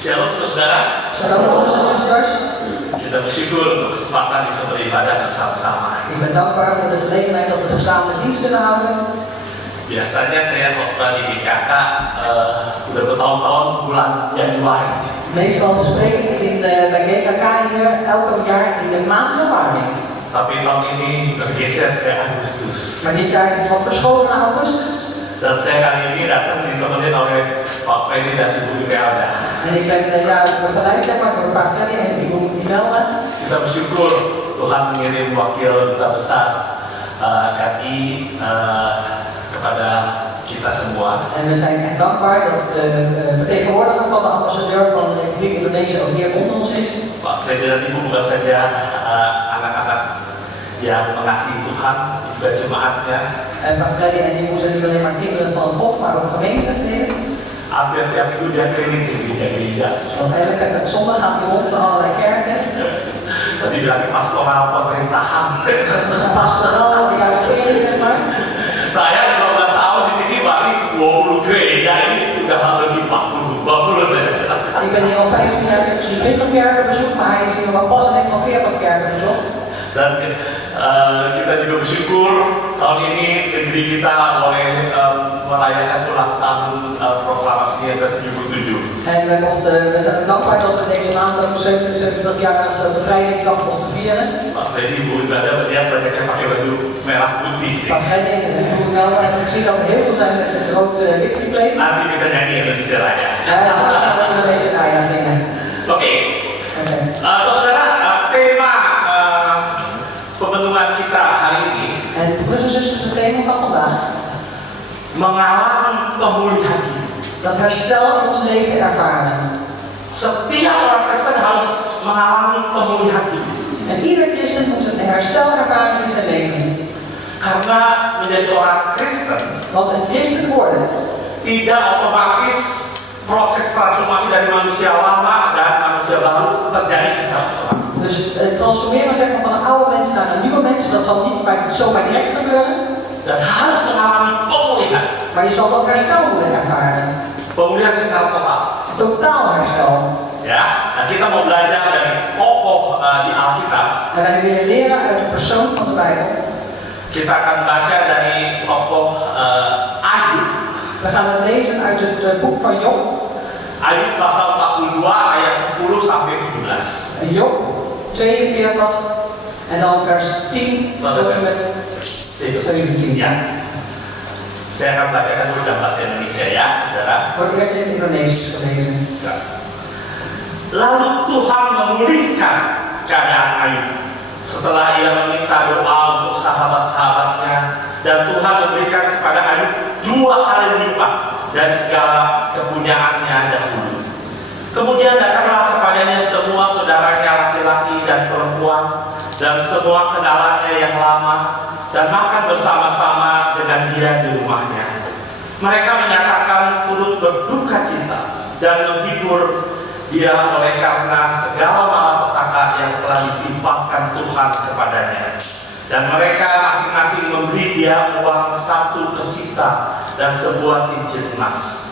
Shalom saudara. Shalom brothers and sisters. Kita bersyukur untuk kesempatan bisa beribadah bersama-sama. Ik ben dankbaar voor de gelegenheid dat we gezamenlijk dienst kunnen houden. Biasanya saya khotbah di GKK udah bertahun-tahun bulan Januari. Meestal spreek ik bij GKK hier elke jaar in de maand januari. Tapi tahun ini bergeser ke Agustus. Maar dit jaar is het wat verschoven naar augustus. Dan saya kali ini datang ditemenin oleh Pak Freddy dan Ibu Imelda. En ik ben begeleid zeg maar door Pak Freddy en Ibu Imelda. Kita bersyukur Tuhan mengirim wakil duta besar RI kepada kita semua. En we zijn echt dankbaar dat de vertegenwoordiger van de ambassadeur van de Republiek Indonesië ook hier onder ons is. Pak Freddy dan Ibu bukan saja anak-anak yang mengasihi Tuhan, juga jemaatnya. En Pak Freddy en Ibu zijn niet alleen maar kinderen van God, maar ook gemeenteleden. Hampir tiap minggu dia keliling ke gereja-gereja. Want elke zondag gaat hij rond naar allerlei kerken. Tadi bilang pastoral pemerintahan. Dat is een pastoraal, die regering, zeg maar. Saya 15 tahun di sini balik 20 gereja ini udah lebih 40 Ik ben hier al 15 jaar, ik heb misschien 20 kerken bezocht, maar hij is hier al pas en heeft al 40 kerken bezocht. Dan kita juga bersyukur tahun ini negeri kita boleh merayakan ulang tahun proklamasi yang ke-77. En we zijn dankbaar dat we deze maand ook 77-jarige bevrijdingsdag mochten vieren. Pak Freddy, Ibu Imelda melihat banyak yang pakai baju merah putih. Pak Freddy en Ibu Imelda hebben gezien dat er heel veel zijn met rood-wit gekleed. Nanti kita nyanyi Indonesia Raya. Samen gaan we Indonesia Raya zingen. Oke. Saudara, tema pembentukan kita hari ini En broers en zusters, het thema van vandaag. Mengalami pemulihan. Dat herstel in ons leven ervaren. Setiap orang Kristen harus mengalami pemulihan hidup. En ieder christen moet een herstel ervaren in zijn leven. Karena menjadi orang Kristen Want een christen worden tidak otomatis proses transformasi dari manusia lama dan manusia baru terjadi secara otomatis. Dus het transformeren zeg maar, van een oude mens naar een nieuwe mens, dat zal niet zomaar direct gebeuren. Dan harus mengalami pemulihan. Maar je zal dat herstel moeten ervaren. Pemulihan secara total. Totaal herstel. Ya, nah kita mau belajar dari tokoh di Alkitab. En wij willen leren uit de persoon van de Bijbel. Kita akan baca dari tokoh Ayub. We gaan het lezen uit het boek van Job. Ayub pasal 42 ayat 10 sampai 17. En Job 42 en dan vers 10 tot en met 17. Ya. Saya akan bacakan dulu dalam bahasa Indonesia ya, saudara. Wordt eerst in het Indonesisch gelezen. Ya. Lalu Tuhan memulihkan keadaan Ayub setelah ia meminta doa untuk sahabat-sahabatnya, dan Tuhan memberikan kepada Ayub 2 kali lipat dari segala kepunyaannya dahulu. Kemudian datanglah kepadanya semua saudaranya laki-laki dan perempuan dan semua kenalannya yang lama, dan makan bersama-sama dengan dia di rumahnya. Mereka menyatakan turut berduka cita dan menghibur dia oleh karena segala malapetaka yang telah ditimpakan Tuhan kepadanya. Dan mereka masing-masing memberi dia uang 1 kesita dan sebuah cincin emas.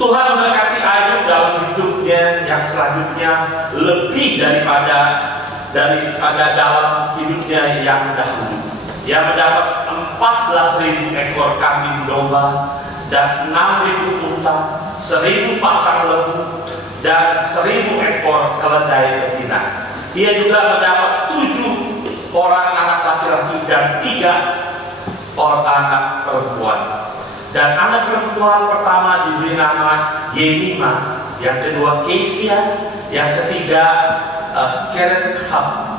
Tuhan memberkati Ayub dalam hidupnya yang selanjutnya lebih daripada dalam hidupnya yang dahulu. Ia mendapat 14.000 ekor kambing domba dan 6.000 unta, 1.000 pasang lembu dan 1.000 ekor keledai betina. Ia juga mendapat 7 orang anak laki-laki dan 3 orang anak perempuan. Dan anak perempuan pertama diberi nama Yemima, yang kedua Kesia, yang ketiga Keretham.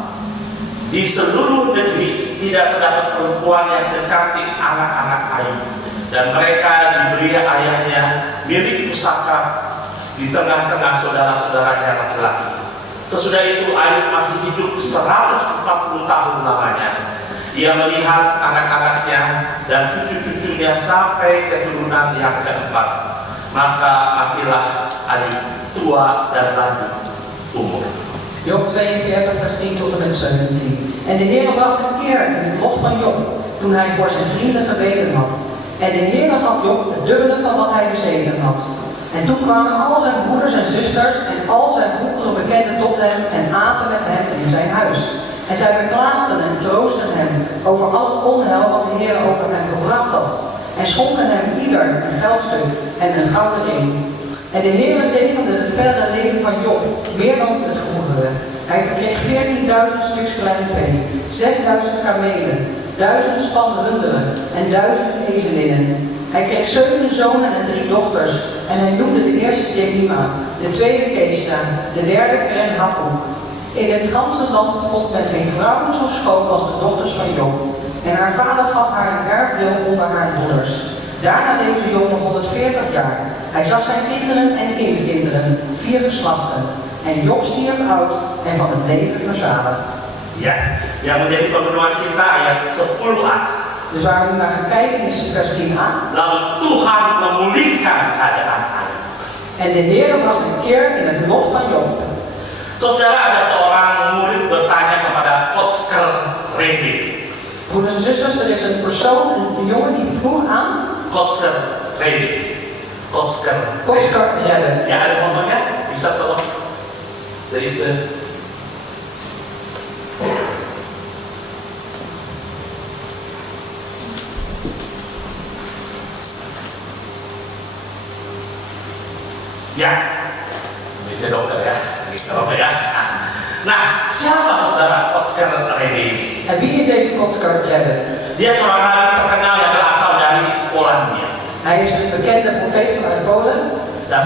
Di seluruh negeri tidak terdapat perempuan yang secantik anak-anak Ayub, dan mereka diberi ayahnya milik pusaka di tengah-tengah saudara-saudaranya laki-laki. Sesudah itu Ayub masih hidup 140 tahun lamanya. Ia melihat anak-anaknya dan cucu-cucunya sampai keturunan yang keempat. Maka matilah Ayub tua dan lanjut umur. Job 42 vers 10 tot en met 17. En de Heer bracht een keer in het lot van Job, toen hij voor zijn vrienden gebeden had. En de Heer gaf Job het dubbele van wat hij bezeten had. En toen kwamen al zijn broeders en zusters en al zijn vroegere bekenden tot hem en aten met hem in zijn huis. En zij beklaagden en troosten hem over al het onheil wat de Heer over hem gebracht had. En schonken hem ieder een geldstuk en een gouden ring. En de Heer zegende het verdere leven van Job, meer dan het vroegere. Hij verkreeg 14.000 stuks kleine vee, 6.000 kamelen, 1000 span runderen en 1000 ezelinnen. Hij kreeg 7 zonen en 3 dochters. En hij noemde de eerste Jemima, de tweede Kesha, de derde Keren Hapuk. In het ganse land vond men geen vrouw zo schoon als de dochters van Job. En haar vader gaf haar een erfdeel onder haar broeders. Daarna leefde Job nog 140 jaar. Hij zag zijn kinderen en kindskinderen, 4 geslachten. En Job stierf oud en van het leven verzadigd. Ya, yang menjadi pemenuhan kita ayat 10a. Dus waar we nu naar gaan kijken is vers 10a. Lalu Tuhan memulihkan keadaan Ayub. En de Heer bracht een keer in het lot van Job. Saudara, ada seorang murid bertanya kepada Coach Redding. Broeders en zusters, er is een persoon, een jongen die vroeg aan Coach Redding. Oscar Redden. Ya, ada fotonya? Bisa tolong? Dari situ. Ya, ini dokter ya, dokter ya. Nah, siapa saudara Oscar Redden ini? En wie is deze Oscar Redden? Dia seorang rabi terkenal yang berasal dari Polandia. Hij is een bekende profeet vanuit Polen. Dan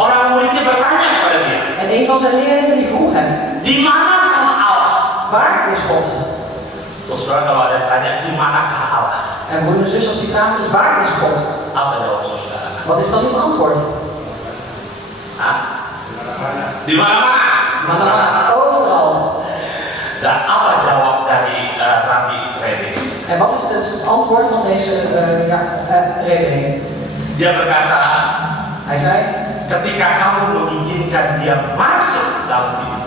orang muridnya bertanya kepada dia. En een van zijn leerlingen die vroeg hem, Di manakah Allah? waar is God? Terus saudara kalau ada tanya, di manakah Allah? En broeders en zusters die vragen dus, waar is God? Apa jawab saudara? Wat is dan uw antwoord? Hah? Di mana-mana. Mana-mana, overal. Dan apa jawab dari Rabi Redding? En wat is dus het antwoord van deze Redden? Dia berkata, Hij zei, ketika kamu mengizinkan dia masuk dalam hidup.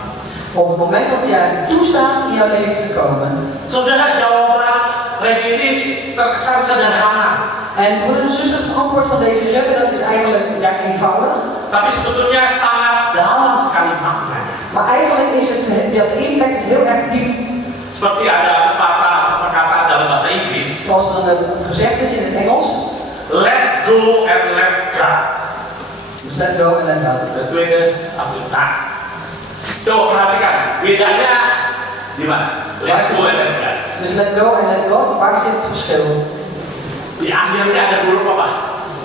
op het moment dat jij toestaat in jouw leven te komen. Saudara, jawaban Redding ini terkesan sederhana. En broeders en zusters, het antwoord van deze Redden, dat is eigenlijk eenvoudig. Tapi sebetulnya sangat dalam sekali maknanya. Maar eigenlijk is het, dat impact is heel erg diep. Seperti ada perkataan dalam bahasa Inggris, Zoals er gezegd is in het Engels. let go and let God. Dus let go en let go. Itu itu nah. Coba perhatikan bedanya di mana? Let go and let God. Dus let go en let go, waar zit het verschil? Di akhirnya ada huruf apa?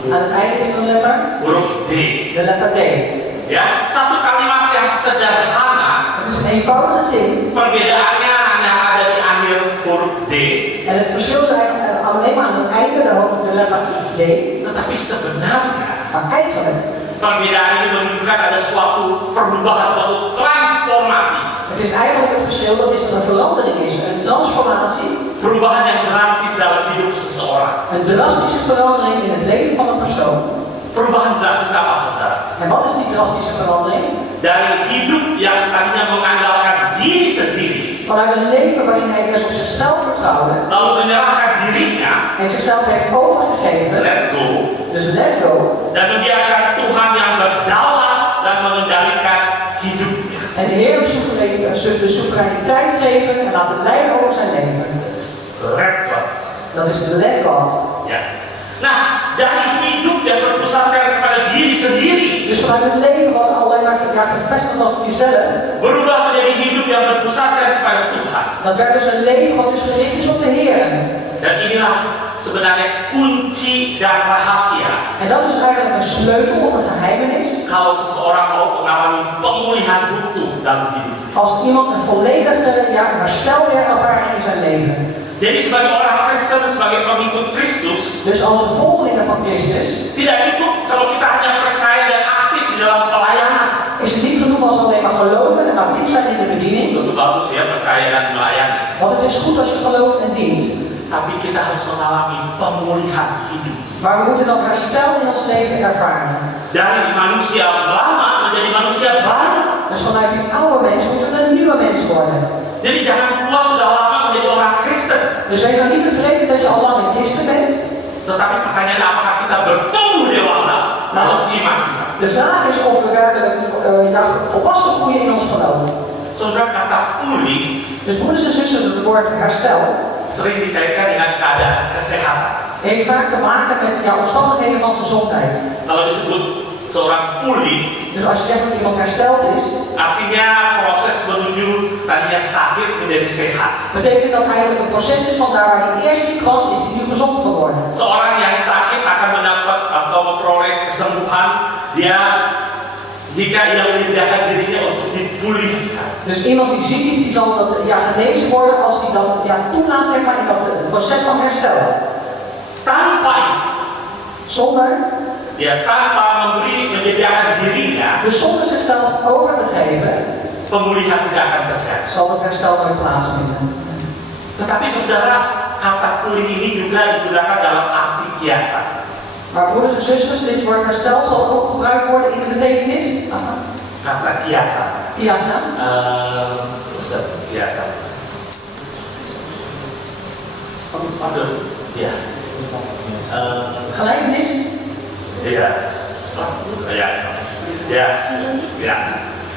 Aan het einde is er een letter, Huruf D. de letter D. Ya, satu kalimat yang sederhana. Het is een eenvoudige zin. Perbedaannya hanya ada di akhir huruf D. En het verschil is eigenlijk alleen maar aan het einde de letter D. Tetapi sebenarnya Maar eigenlijk, perbedaan ini menunjukkan ada suatu perubahan, suatu transformasi. het is eigenlijk het verschil dat is er een verandering is, een transformatie. Perubahan yang drastis dalam hidup seseorang. Een drastische verandering in het leven van een persoon. Perubahan drastis apa saudara? En wat is die drastische verandering? Dari hidup yang tadinya mengandalkan diri sendiri, Vanuit een leven waarin hij eerst op zichzelf vertrouwde lalu menyerahkan dirinya, en zichzelf heeft overgegeven, let go, dus let go, dan membiarkan Tuhan yang berdaulat dan mengendalikan hidupnya. en de Heer de soevereiniteit geven en laten leiden over zijn leven. Let go. Dat is de let God. Ya. Nah, dari hidup yang berpusatkan kepada diri sendiri, Dus vanuit het leven wat alleen maar gevestigd was op jezelf, berubah menjadi hidup yang berpusatkan kepada Tuhan. dat werd dus een leven wat dus gericht is op de Heer. Dan inilah sebenarnya kunci dan rahasia. En dat is eigenlijk een sleutel of een geheimenis. Kalau seseorang mau mengalami pemulihan utuh dalam hidup. Als iemand een volledige herstel weer ervaart in zijn leven. Jadi sebagai orang Kristen, sebagai pengikut Kristus, Dus als volgelingen van Christus, tidak cukup kalau kita hanya percaya dan aktif di dalam pelayanan. is het niet genoeg als we alleen maar geloven en actief zijn in de bediening. Itu bagus ya, percaya dan melayani. Want het is goed als je gelooft en dient. Tapi kita harus mengalami pemulihan hidup. Maar we moeten dat herstel in ons leven ervaren. Dari manusia lama menjadi manusia baru. Dus vanuit die oude mens moeten we een nieuwe mens worden. Jadi jangan puas sudah lama menjadi orang Kristen. Dus wees dan niet tevreden dat je al lang een christen bent. Tetapi pertanyaan apakah kita bertumbuh dewasa dalam iman kita? De vraag is of we werkelijk volwassen groeien in ons geloof. Saudara, kata pulih Dus broeders en zusters, het woord herstel sering dikaitkan dengan keadaan kesehatan. heeft vaak te maken met omstandigheden van gezondheid. Kalau disebut seorang pulih, Dus als je zegt dat iemand hersteld is, artinya proses menuju tadinya sakit menjadi sehat. betekent dat eigenlijk een proces is van daar waar hij eerst ziek was, is hij nu gezond geworden. Seorang yang sakit akan mendapat atau memperoleh kesembuhan jika ia menyediakan dirinya untuk dipulihkan. Dus iemand die ziek is, die zal dat genezen worden als hij dat toelaat, zeg maar, in dat proces van herstel. Tanpa itu, Zonder, tanpa menyediakan dirinya, dus zonder zichzelf over te geven, pemulihan tidak akan terjadi. zal het herstel nooit plaatsvinden. Tetapi saudara, kata pulih ini juga digunakan dalam arti kiasan. Maar broeders en zusters, dit woord herstel zal ook gebruikt worden in de betekenis. Kata kiasan. Kiasan. Ustaz, kiasan. Aduh, ya. Gelijkenis. Ya.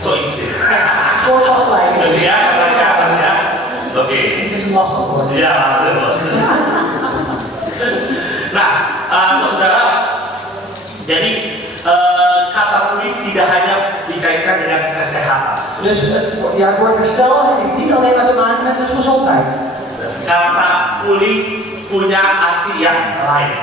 Zoiets. Een soort van gelijkenis. Ja, kata kiasan ya. Oke. Het is een lastig woord. Ya, lastig woord. Nah, saudara, jadi kata pulih tidak hanya dikaitkan dengan kesehatan. Dus het woord herstel heeft niet alleen maar te maken met dus gezondheid. Kata pulih punya arti yang lain.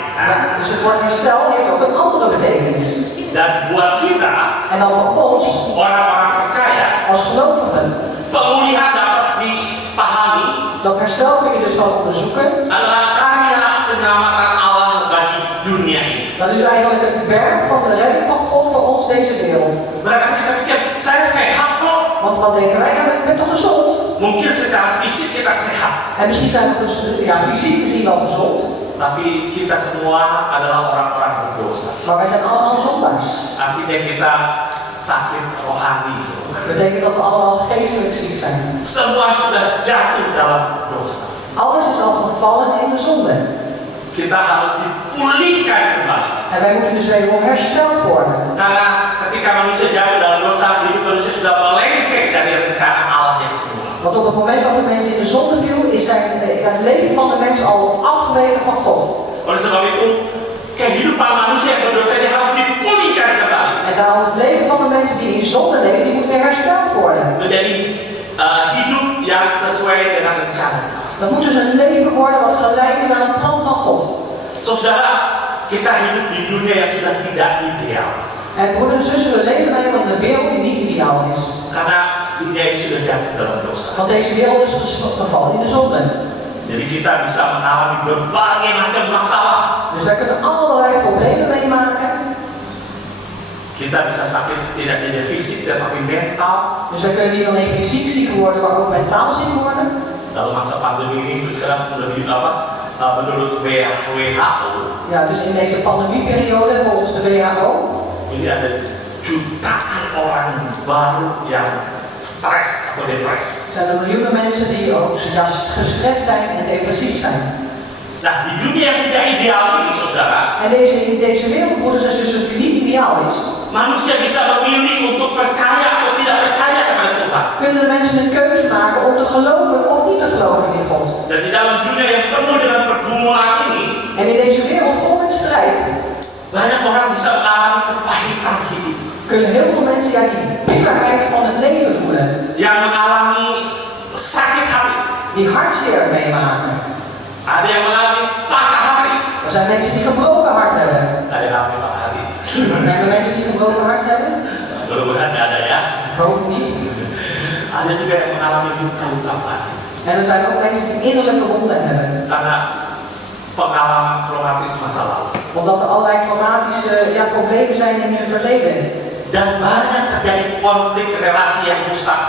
Dus het woord herstel heeft ook een andere betekenis. Dan buat kita, En dan voor ons, orang-orang percaya, als gelovigen, pemulihan dapat dipahami dat herstel kun je dus wel onderzoeken. adalah karya penyelamatan Allah bagi dunia ini. Dat is eigenlijk het werk van de redding van God voor ons deze wereld. Berarti kita pikir, saya sehat kok. Want dan denken wij, ik ben toch gezond? Mungkin secara fisik kita sehat. En misschien zijn we fysiek gezien wel gezond, Tapi kita semua adalah orang-orang berdosa. maar wij zijn allemaal zondaars. Artinya kita sakit rohani. Dat betekent dat we allemaal geestelijk ziek zijn. Semua sudah jatuh dalam dosa. Alles is al gevallen in de zonde. Kita harus dipulihkan kembali. En wij moeten dus wederom hersteld worden. Karena ketika manusia jatuh dalam dosa, hidup manusia sudah melenceng dari rencana Allah yang semula. Want op het moment dat de mens in de zonde viel, is het leven van de mens al afgeweken van God. Oleh sebab itu, kehidupan manusia yang berdosa ini harus dipulihkan kembali. En daarom het leven van de mensen die in zonde leven, die moet weer hersteld worden. Menjadi hidup yang sesuai dengan rencana. Dat moet dus een leven worden wat gelijk is aan het plan van God. Saudara, kita hidup di dunia yang sudah tidak ideal. En broeders en zussen, we leven helemaal in een wereld die niet ideaal is. Karena dunia ini sudah jatuh dalam dosa. Want deze wereld is gevallen in de zonde. Jadi kita bisa mengalami berbagai macam masalah. Dus wij kunnen allerlei problemen meemaken. Kita bisa sakit tidak hanya fisik tetapi mental. Dus wij kunnen niet alleen fysiek ziek worden, maar ook mentaal ziek worden. Dalam masa pandemi ini sekarang lebih menurut WHO. Ja, dus in deze pandemieperiode volgens de WHO. Ini ada jutaan orang baru yang stres atau depresi. Zijn er miljoenen mensen die ook gestrest zijn en depressief zijn. Nah, di dunia yang tidak ideal ini, saudara, En in deze wereld, broeders en zussen, die niet ideaal is, manusia bisa memilih untuk percaya atau tidak percaya kepada Tuhan. kunnen de mensen een keuze maken om te geloven of niet te geloven in God. Dan di dalam dunia yang penuh dengan pergumulan ini, En in deze wereld vol met strijd, banyak orang bisa mengalami kepahitan hidup. kunnen heel veel mensen die bitterheid van het leven voelen. Yang mengalami sakit hati. Die hartzeer meemaken. Ada yang mengalami patah hati. Er zijn mensen die gebroken hart hebben. Ada yang mengalami patah hati. Zijn er mensen die gebroken hart hebben? Mudah-mudahan nggak ada ya. Ik hoop het niet. Ada juga yang mengalami luka-luka batin. En er zijn ook mensen die innerlijke wonden hebben. Karena pengalaman traumatis masa lalu. Omdat er allerlei traumatische problemen zijn in hun verleden. Dan banyak terjadi konflik relasi yang rusak.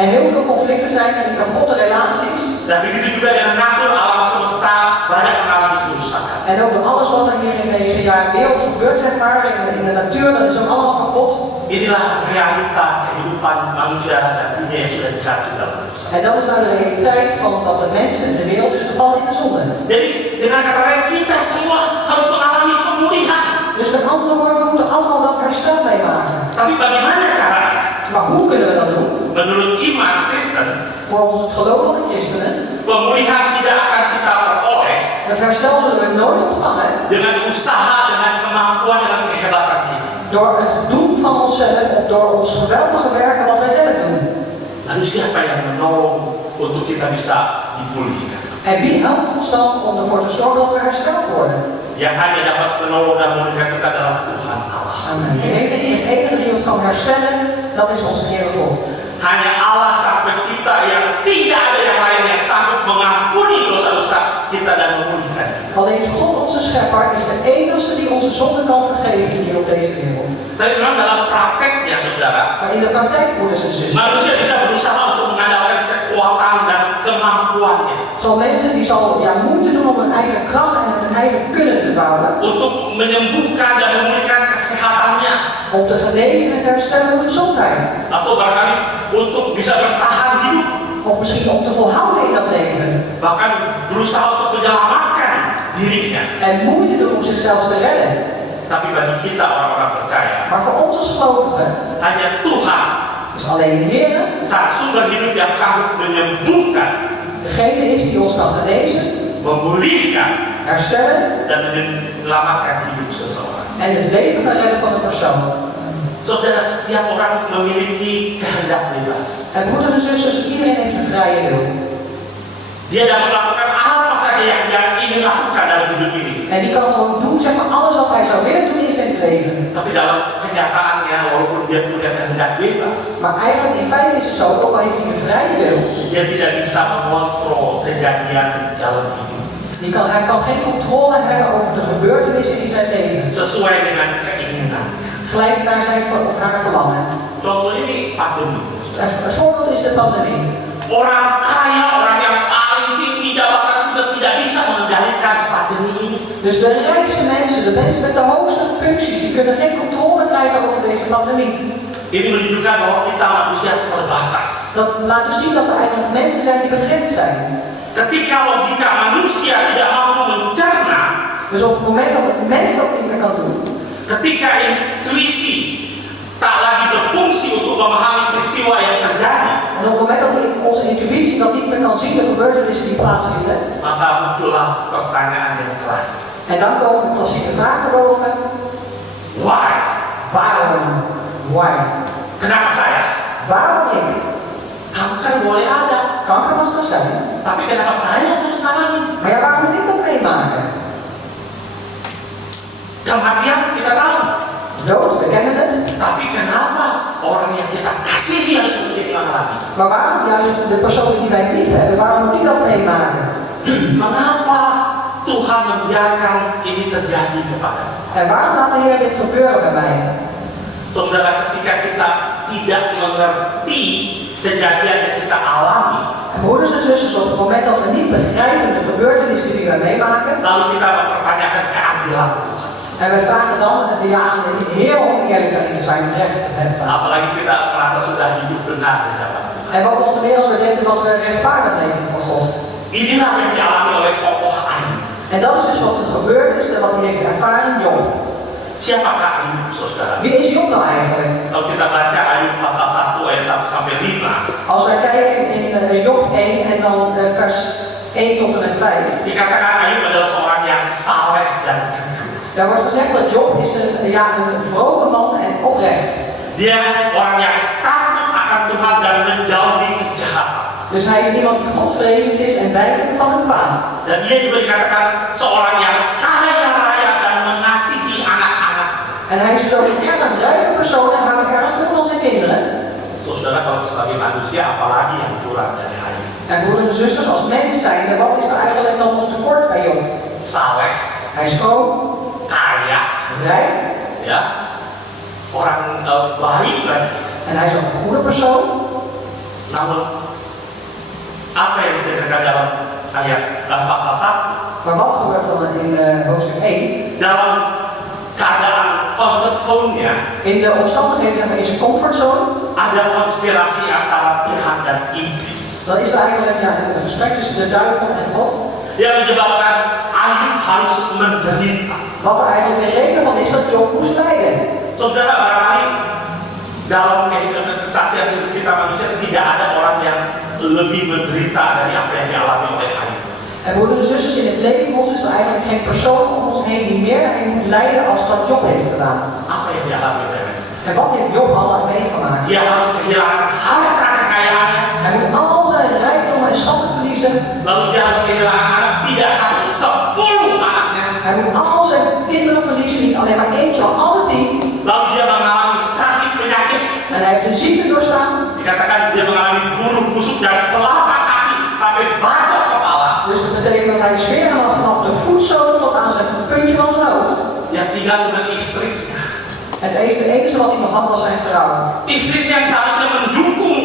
En heel veel conflicten zijn en kapotte relaties. Dan begitu juga dengan natur alam semesta banyak mengalami kerusakan. En ook door alles wat er hier in deze wereld gebeurt, zeg maar, in de natuur, dat is ook allemaal kapot. Inilah realita kehidupan manusia dan dunia yang sudah jatuh dalam dosa. En dat is nou de realiteit van dat de mensen in de wereld is gevallen in de zonde. Jadi dengan kata lain kita semua harus mengalami pemulihan. Dus Dus met andere woorden, we moeten allemaal dat herstel meemaken. Tapi bagaimana caranya? Maar hoe kunnen we dat doen? Menurut iman Kristen, Volgens het geloof van de christenen, pemulihan tidak akan kita peroleh het herstel zullen we nooit ontvangen dengan usaha, dengan kemampuan, dengan kehebatan kita. door het doen van onszelf of door ons geweldige werken wat wij zelf doen. Lalu siapa yang menolong untuk kita bisa dipulihkan? En wie helpt ons dan om ervoor te zorgen dat we hersteld worden? Yang hanya dapat menolong dan memulihkan kita adalah Tuhan Allah. Amen. De enige die ons kan herstellen, dat is onze Heere God. Hanya Allah sang pencipta yang tidak ada yang lain yang sanggup mengampuni dosa-dosa kita dan memulihkan kita. Alleen God, onze schepper, is de enige die onze zonde kan vergeven hier op deze wereld. Tapi memang dalam prakteknya, saudara, Maar in de praktijk, broeders en zusters, manusia bisa berusaha untuk mengandalkan kekuatan dan kemampuannya zal mensen die zal moeite doen om hun eigen kracht en hun eigen kunnen te bouwen, untuk menyembuhkan dan memulihkan kesehatannya, om te genezen en te herstellen hun gezondheid. atau barangkali untuk bisa bertahan hidup, Of misschien om te volhouden in dat leven. bahkan berusaha untuk menyelamatkan dirinya. En moeite doen om zichzelf te redden. Tapi bagi kita orang-orang percaya, Maar voor ons als gelovigen hanya Tuhan, is alleen de Heer sang sumber hidup yang sanggup menyembuhkan, degene is die ons kan genezen, memulihkan, herstellen dan menyelamatkan hidup seseorang. en het leven kan redden van een persoon. Saudara, setiap orang memiliki kehendak bebas. En broeders en zusters, iedereen heeft een vrije wil. Dia dapat melakukan apa saja yang dia ingin lakukan dalam hidup ini. En die kan gewoon doen, zeg maar, alles wat hij zou willen doen in zijn leven. Tapi dalam kenyataannya, walaupun dia punya kehendak bebas, Maar eigenlijk in feite is het zo, ook al heeft hij een vrije wil, dia tidak bisa mengontrol kejadian dalam hidup hij kan geen controle hebben over de gebeurtenissen in zijn leven. sesuai dengan keinginan. Gelijk naar zijn of haar verlangen. Contoh ini pandemi. Het voorbeeld is de pandemie. Orang kaya, orang yang paling tinggi jabatan juga tidak bisa mengendalikan pandemi ini. Dus de rijkste mensen, de mensen met de hoogste functies, die kunnen geen controle krijgen over deze pandemie. Ini menunjukkan bahwa kita manusia terbatas. Dat laat dus zien dat er eigenlijk mensen zijn die begrensd zijn. Ketika logika manusia tidak mampu mencerna, Dus op het moment dat het mens dat niet meer kan doen, ketika intuisi tak lagi berfungsi untuk memahami peristiwa yang terjadi, en op het moment dat onze intuïtie dat niet meer kan zien, de gebeurtenissen die plaatsvinden, maka muncullah pertanyaan yang klasik. en dan komen de klassieke vragen boven. Why? Waarom? Why? Kenapa saya? Waarom ik? Kanker boleh ada, Kanker mag er zijn. tapi kenapa saya harus mengalami? Maar ja, waarom moet ik dat meemaken? Kematian kita tahu, Dood, we kennen het. tapi kenapa orang yang kita kasihi harus mengalami? Maar waarom juist de personen die wij lief hebben, waarom moet die dat meemaken? Mengapa Tuhan membiarkan ini terjadi kepada? En waarom laat de Heer dit gebeuren bij mij? Saudara, ketika kita tidak mengerti kejadian yang kita alami, En broeders en zusters, op het moment dat we niet begrijpen de gebeurtenissen die wij meemaken, lalu kita mempertanyakan keadilan Tuhan. en wij vragen dan aan de Heer om eerlijk daarin te zijn, recht te hebben. Apalagi kita merasa sudah hidup benar di hadapan Tuhan. En wat nog meer als we denken dat we rechtvaardig leven voor God. Inilah yang dialami oleh tokoh Ayub. En dat is dus wat er gebeurd is en wat hij heeft ervaren, Job. Siapakah Ayub, saudara? Wie is Job nou eigenlijk? Kalau kita baca Ayub pasal 1 ayat 1 sampai 5, Als wij kijken in Job 1 en dan vers 1 tot en met 5. dikatakan Ayub adalah seorang yang saleh dan jujur. Daar wordt gezegd dat Job is een vrome man en oprecht. Dia orang yang takut akan Tuhan dan menjauhi kejahatan. Dus hij is iemand die godvrezend is en wijkend van het kwaad. Dan dia juga dikatakan seorang yang kaya raya dan mengasihi anak-anak. En hij is dus ook een erg rijke persoon en houdt erg veel van zijn kinderen. Saudara, kalau sebagai manusia, apalagi yang kurang dari Ayub? En broeders en zusters, als mens zijnde, wat is er eigenlijk dan nog tekort bij Job? Saleh, Hij is vroom, kaya, rijk ya, orang baik lagi. en hij is ook een goede persoon. Namun apa yang diceritakan dalam ayat pasal 1? Maar wat gebeurt dan in hoofdstuk 1? Dalam keadaan comfort zone-nya, In de omstandigheden, zeg maar, in zijn comfortzone, ada konspirasi antara Tuhan dan iblis. dan is er eigenlijk een gesprek tussen de duivel en God. yang menyebabkan Ayub harus menderita. Wat er eigenlijk de reden van is dat Job moest lijden. Saudara, barangkali dalam kesaksian hidup kita manusia tidak ada orang yang lebih menderita dari apa yang dialami oleh Ayub. En broeders en zusters, in het leven van ons is er eigenlijk geen persoon om ons heen die meer moet lijden als dat Job heeft gedaan. Apa yang dialami oleh Ayub? En wat heeft Job allemaal meegemaakt? Dia harus kehilangan harta kekayaannya. Hij moet al zijn rijkdom en schatten verliezen. Lalu dia harus kehilangan anak, tidak 1, 10 anaknya. Hij moet al zijn kinderen verliezen, niet alleen maar eentje, maar alle 10. Lalu dia mengalami sakit penyakit. En hij heeft een ziekte doorstaan. Dikatakan dia mengalami burung busuk dari telapak kaki sampai batok kepala. Dus dat betekent dat hij sfeer had vanaf de voetzool tot aan zijn puntje van zijn hoofd. Yang tinggal dengan istrinya. Het enige wat hij nog had was zijn vrouw. Istrinya yang seharusnya mendukung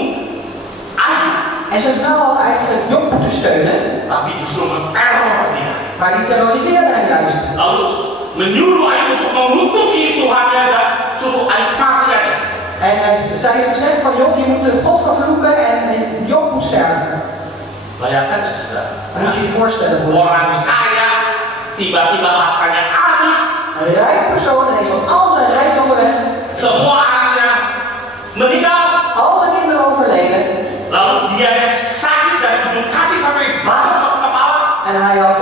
Ayub, En zijn vrouw had eigenlijk Job moeten steunen, tapi justru menteror dia. maar die terroriseerde hem juist. Lalu menyuruh Ayub untuk mengutuki Tuhannya dan suruh Ayub mati aja. En zij heeft gezegd van Job, je moet de God vervloeken en Job moet sterven. Bayangkan ya saudara. Dan moet je je voorstellen. Orang kaya tiba-tiba hartanya habis, Een rijke persoon en heeft van al zijn rijkdommen weg. semua anaknya meninggal. Al zijn kinderen overleden. Lalu dia yang sakit dari ujung kaki sampai batok ke kepala. En hij had,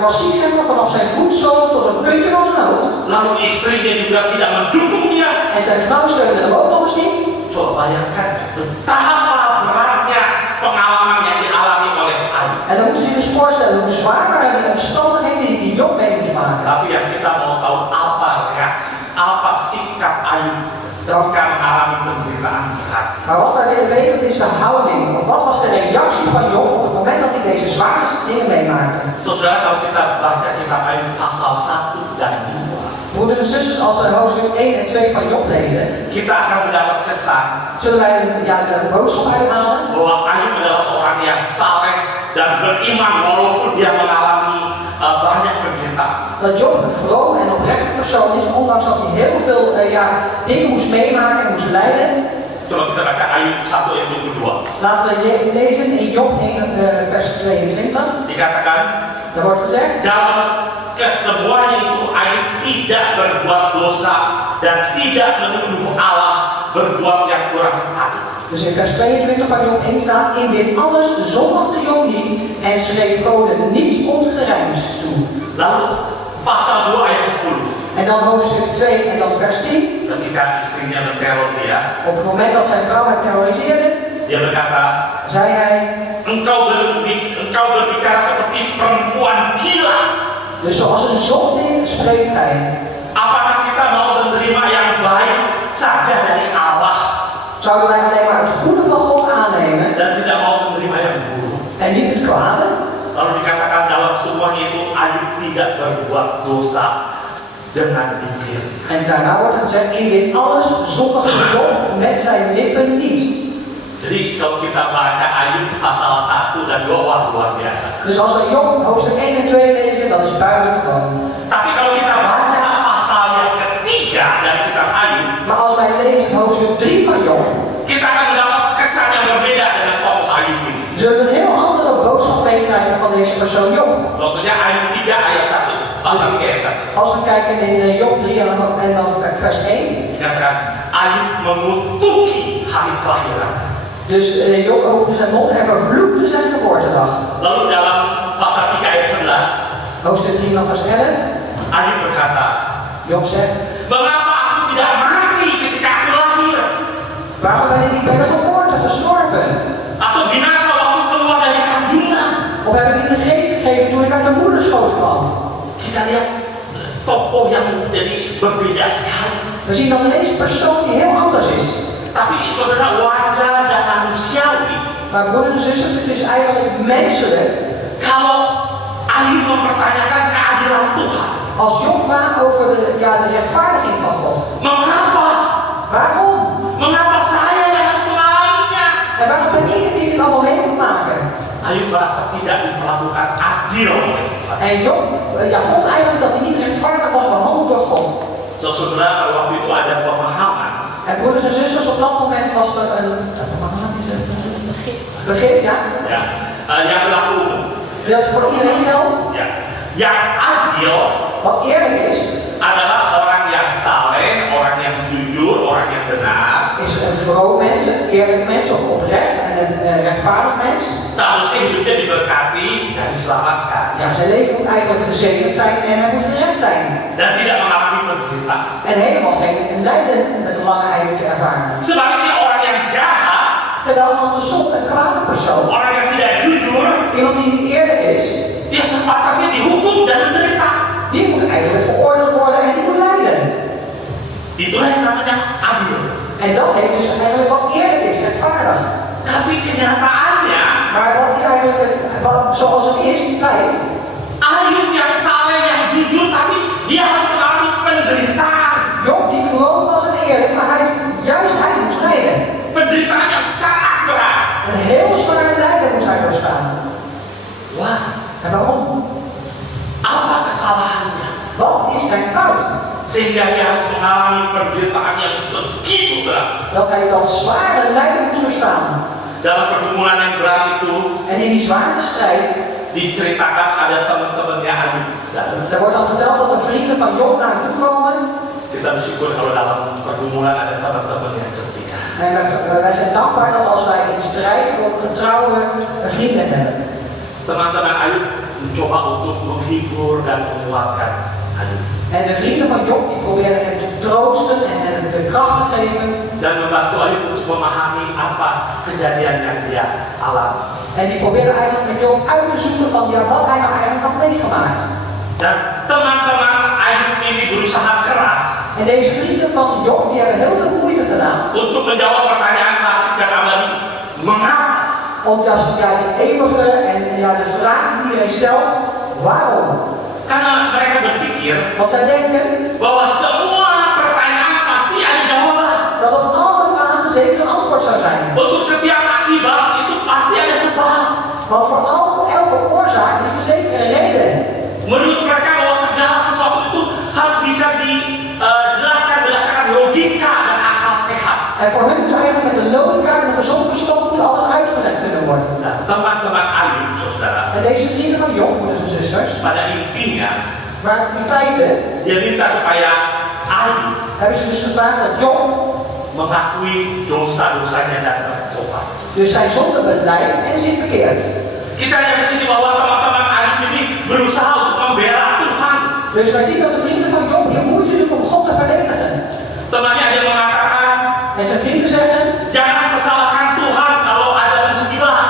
was ziek zeg maar, vanaf zijn voetzool tot het puntje van zijn hoofd. Lalu istrinya juga tidak mendukung dia. En zijn vrouw steunde hem ook nog eens niet. Coba bayangkan betapa beratnya pengalaman yang dialami oleh Ayub. En dan moeten ze zich eens voorstellen hoe zwaar en de omstandigheden die Job mee moest maken. Tapi yang kita mau tahu apa reaksi, apa sikap Ayub ketika mengalami penderitaan berat. Maar wat wij willen weten, dat is de houding. Of wat was de reactie van Job op het moment dat hij deze zwaarste dingen meemaakte? Saudara, kalau kita baca kitab Ayub pasal 1 dan 2, Broeders en zusters, als we hoofdstuk 1 en 2 van Job lezen, kita akan mendapat kesan zullen wij de boodschap uithalen bahwa Ayub adalah seorang yang saleh dan beriman walaupun dia mengalami banyak penderitaan. dat Job een vroom en oprechte persoon is, ondanks dat hij heel veel dingen moest meemaken en moest lijden. Coba kita baca Ayub 1 ayat 22. Laten we lezen in Job 1 vers 22. Dikatakan, Daar wordt gezegd, dalam kesemuanya itu Ayub tidak berbuat dosa dan tidak menuduh Allah berbuat yang kurang hati. dus in vers 22 van Job 1 staat, in dit alles zondigde Job niet en schreef God niets ongerijms toe. Lalu pasal 2 ayat 10. En dan hoofdstuk 2 en dan vers 10. Ketika istrinya menteror dia, Op het moment dat zijn vrouw hem terroriseerde, dia berkata, zei hij, engkau berbicara seperti perempuan gila. dus zoals een zondig spreekt gij. Apakah kita mau menerima yang baik saja dari Allah Zouden wij alleen maar het goede van God aannemen dan tidak mau menerima yang buruk? en niet het kwade? Lalu dikatakan dalam semuanya itu Ayub tidak berbuat dosa dengan bibir. En daarna wordt er gezegd, in dit alles zondigde Job met zijn lippen niet. Jadi kalau kita baca Ayub pasal 1 dan 2, wah luar biasa. Dus als we Job hoofdstuk 1 en 2 lezen, dat is buitengewoon. Tapi kalau kita baca pasal yang ketiga dari kitab Ayub, Maar als wij lezen hoofdstuk 3 van Job, kita akan mendapat kesan yang berbeda dengan tokoh Ayub ini. zullen we een heel andere boodschap meekrijgen van deze persoon Job. Contohnya Ayub 3 ayat 1, pasal 3 ayat 1. Als we kijken in Job 3 en dan vers 1. Dikatakan Ayub mengutuki hari kelahiran. Dus Job opende zijn mond en vervloekte zijn geboortedag. Lalu dalam pasal 3 ayat 11, Hoofdstuk 3 dan vers 11. Ayub berkata, Job zegt, mengapa aku tidak mati ketika aku lahir? waarom ben ik niet bij de geboorte gestorven? Atau binasa waktu keluar dari kandungan? Of heb ik niet de geest gegeven toen ik uit de moederschoot kwam? Kita lihat tokoh yang jadi berbeda sekali. We zien dan ineens een persoon die heel anders is. Tapi saudara, wajar dan manusiawi Maar broeders en zusters, het is eigenlijk menselijk. kalau Ayub mempertanyakan keadilan Tuhan. Als Job vraagt over de rechtvaardiging van God. Mengapa? Waarom? Mengapa saya yang harus mengalaminya? En waarom ben ik het die dit allemaal mee moet maken? Ayub merasa tidak diperlakukan adil oleh Tuhan. En Job vond eigenlijk dat hij niet rechtvaardig was behandeld door God. So, saudara, pada waktu itu ada pemahaman En broeders en zusters, op dat moment was er een begrip, ja? ya, yang berlaku umum. Dat voor iedereen geldt. Ya. Yang adil Wat eerlijk is, adalah orang yang saleh, orang yang jujur, orang yang benar. is een vroom mens, een eerlijk mens, of oprecht en een rechtvaardig mens. Seharusnya hidupnya diberkati dan diselamatkan. Ja, zijn leven moet eigenlijk gezegend zijn en hij moet gered zijn. Dan tidak mengalami penderitaan. En helemaal geen lijden met een lange ei moeten ervaren. Sebaliknya orang yang jahat, Terwijl andersom een kwade persoon, orang yang tidak jujur, iemand die niet eerlijk is, dia sepantasnya dihukum dan menderita. die moet eigenlijk veroordeeld worden en die moet lijden. Itulah yang namanya adil. En dat heeft dus eigenlijk wat eerlijk is, rechtvaardig. Tapi kenyataannya, Maar wat is eigenlijk zoals het is, feit? Ayub yang saleh, yang jujur, tapi dia harus mengalami penderitaan. Job die vroom was en eerlijk, maar juist hij moest lijden. Penderitaan yang sangat berat. Een heel zwaar lijden moest hij doorstaan. Wah, En waarom? apa kesalahannya? Wat is zijn fout? Sehingga dia harus mengalami penderitaan yang begitu berat. Dat hij dat zware lijden moest doorstaan. Dalam pergumulan yang berat itu, En in die zware strijd, diceritakan ada teman-temannya Ayub. er wordt dan verteld dat de vrienden van Job naar hem toe komen. Kita bersyukur kalau dalam pergumulan ada teman-teman yang setia. En wij zijn dankbaar dat als wij in strijd ook getrouwe vrienden hebben. Teman-teman Ayub mencoba untuk menghibur dan menguatkan Ayub. En de vrienden van Job die probeerden hem te troosten en hem de kracht te geven. Dan membantu Ayub untuk memahami apa kejadian yang dia alami. En die probeerden eigenlijk met Job uit te zoeken van ja, wat hij nou eigenlijk had meegemaakt. Dan teman-teman Ayub ini berusaha keras En deze vrienden van Job die hebben heel veel moeite gedaan untuk menjawab pertanyaan klasik dan abadi. Mengapa? om ja, die eeuwige en ja, de vraag die iedereen stelt, waarom? Karena mereka berpikir Want zij denken bahwa semua pertanyaan pasti ada jawaban. dat op alle vragen zeker een antwoord zou zijn. Untuk setiap akibat itu pasti ada sebab. Want voor elke oorzaak is er zeker een reden. Menurut mereka bahwa segala sesuatu itu harus bisa dijelaskan berdasarkan logika dan akal sehat. En voor hun is eigenlijk met de logica en een gezond verstand moet alles uitgelegd kunnen worden. Nah, teman-teman Ayub, saudara, En deze vrienden van Job, moeders en zusters, pada intinya maar in feite dia minta supaya Ayub hebben ze dus gevraagd dat Job mengakui dosa-dosanya dan bertobat. dus zijn zonde beleidt en zich bekeert. Kita lihat di sini bahwa teman-teman Ayub ini berusaha untuk membela Tuhan. Dus wij zien dat de vrienden van Job hier moeite doen om God te verdedigen. Temannya ada yang mengatakan, En zijn vrienden zeggen, jangan persalahkan Tuhan kalau ada musibah.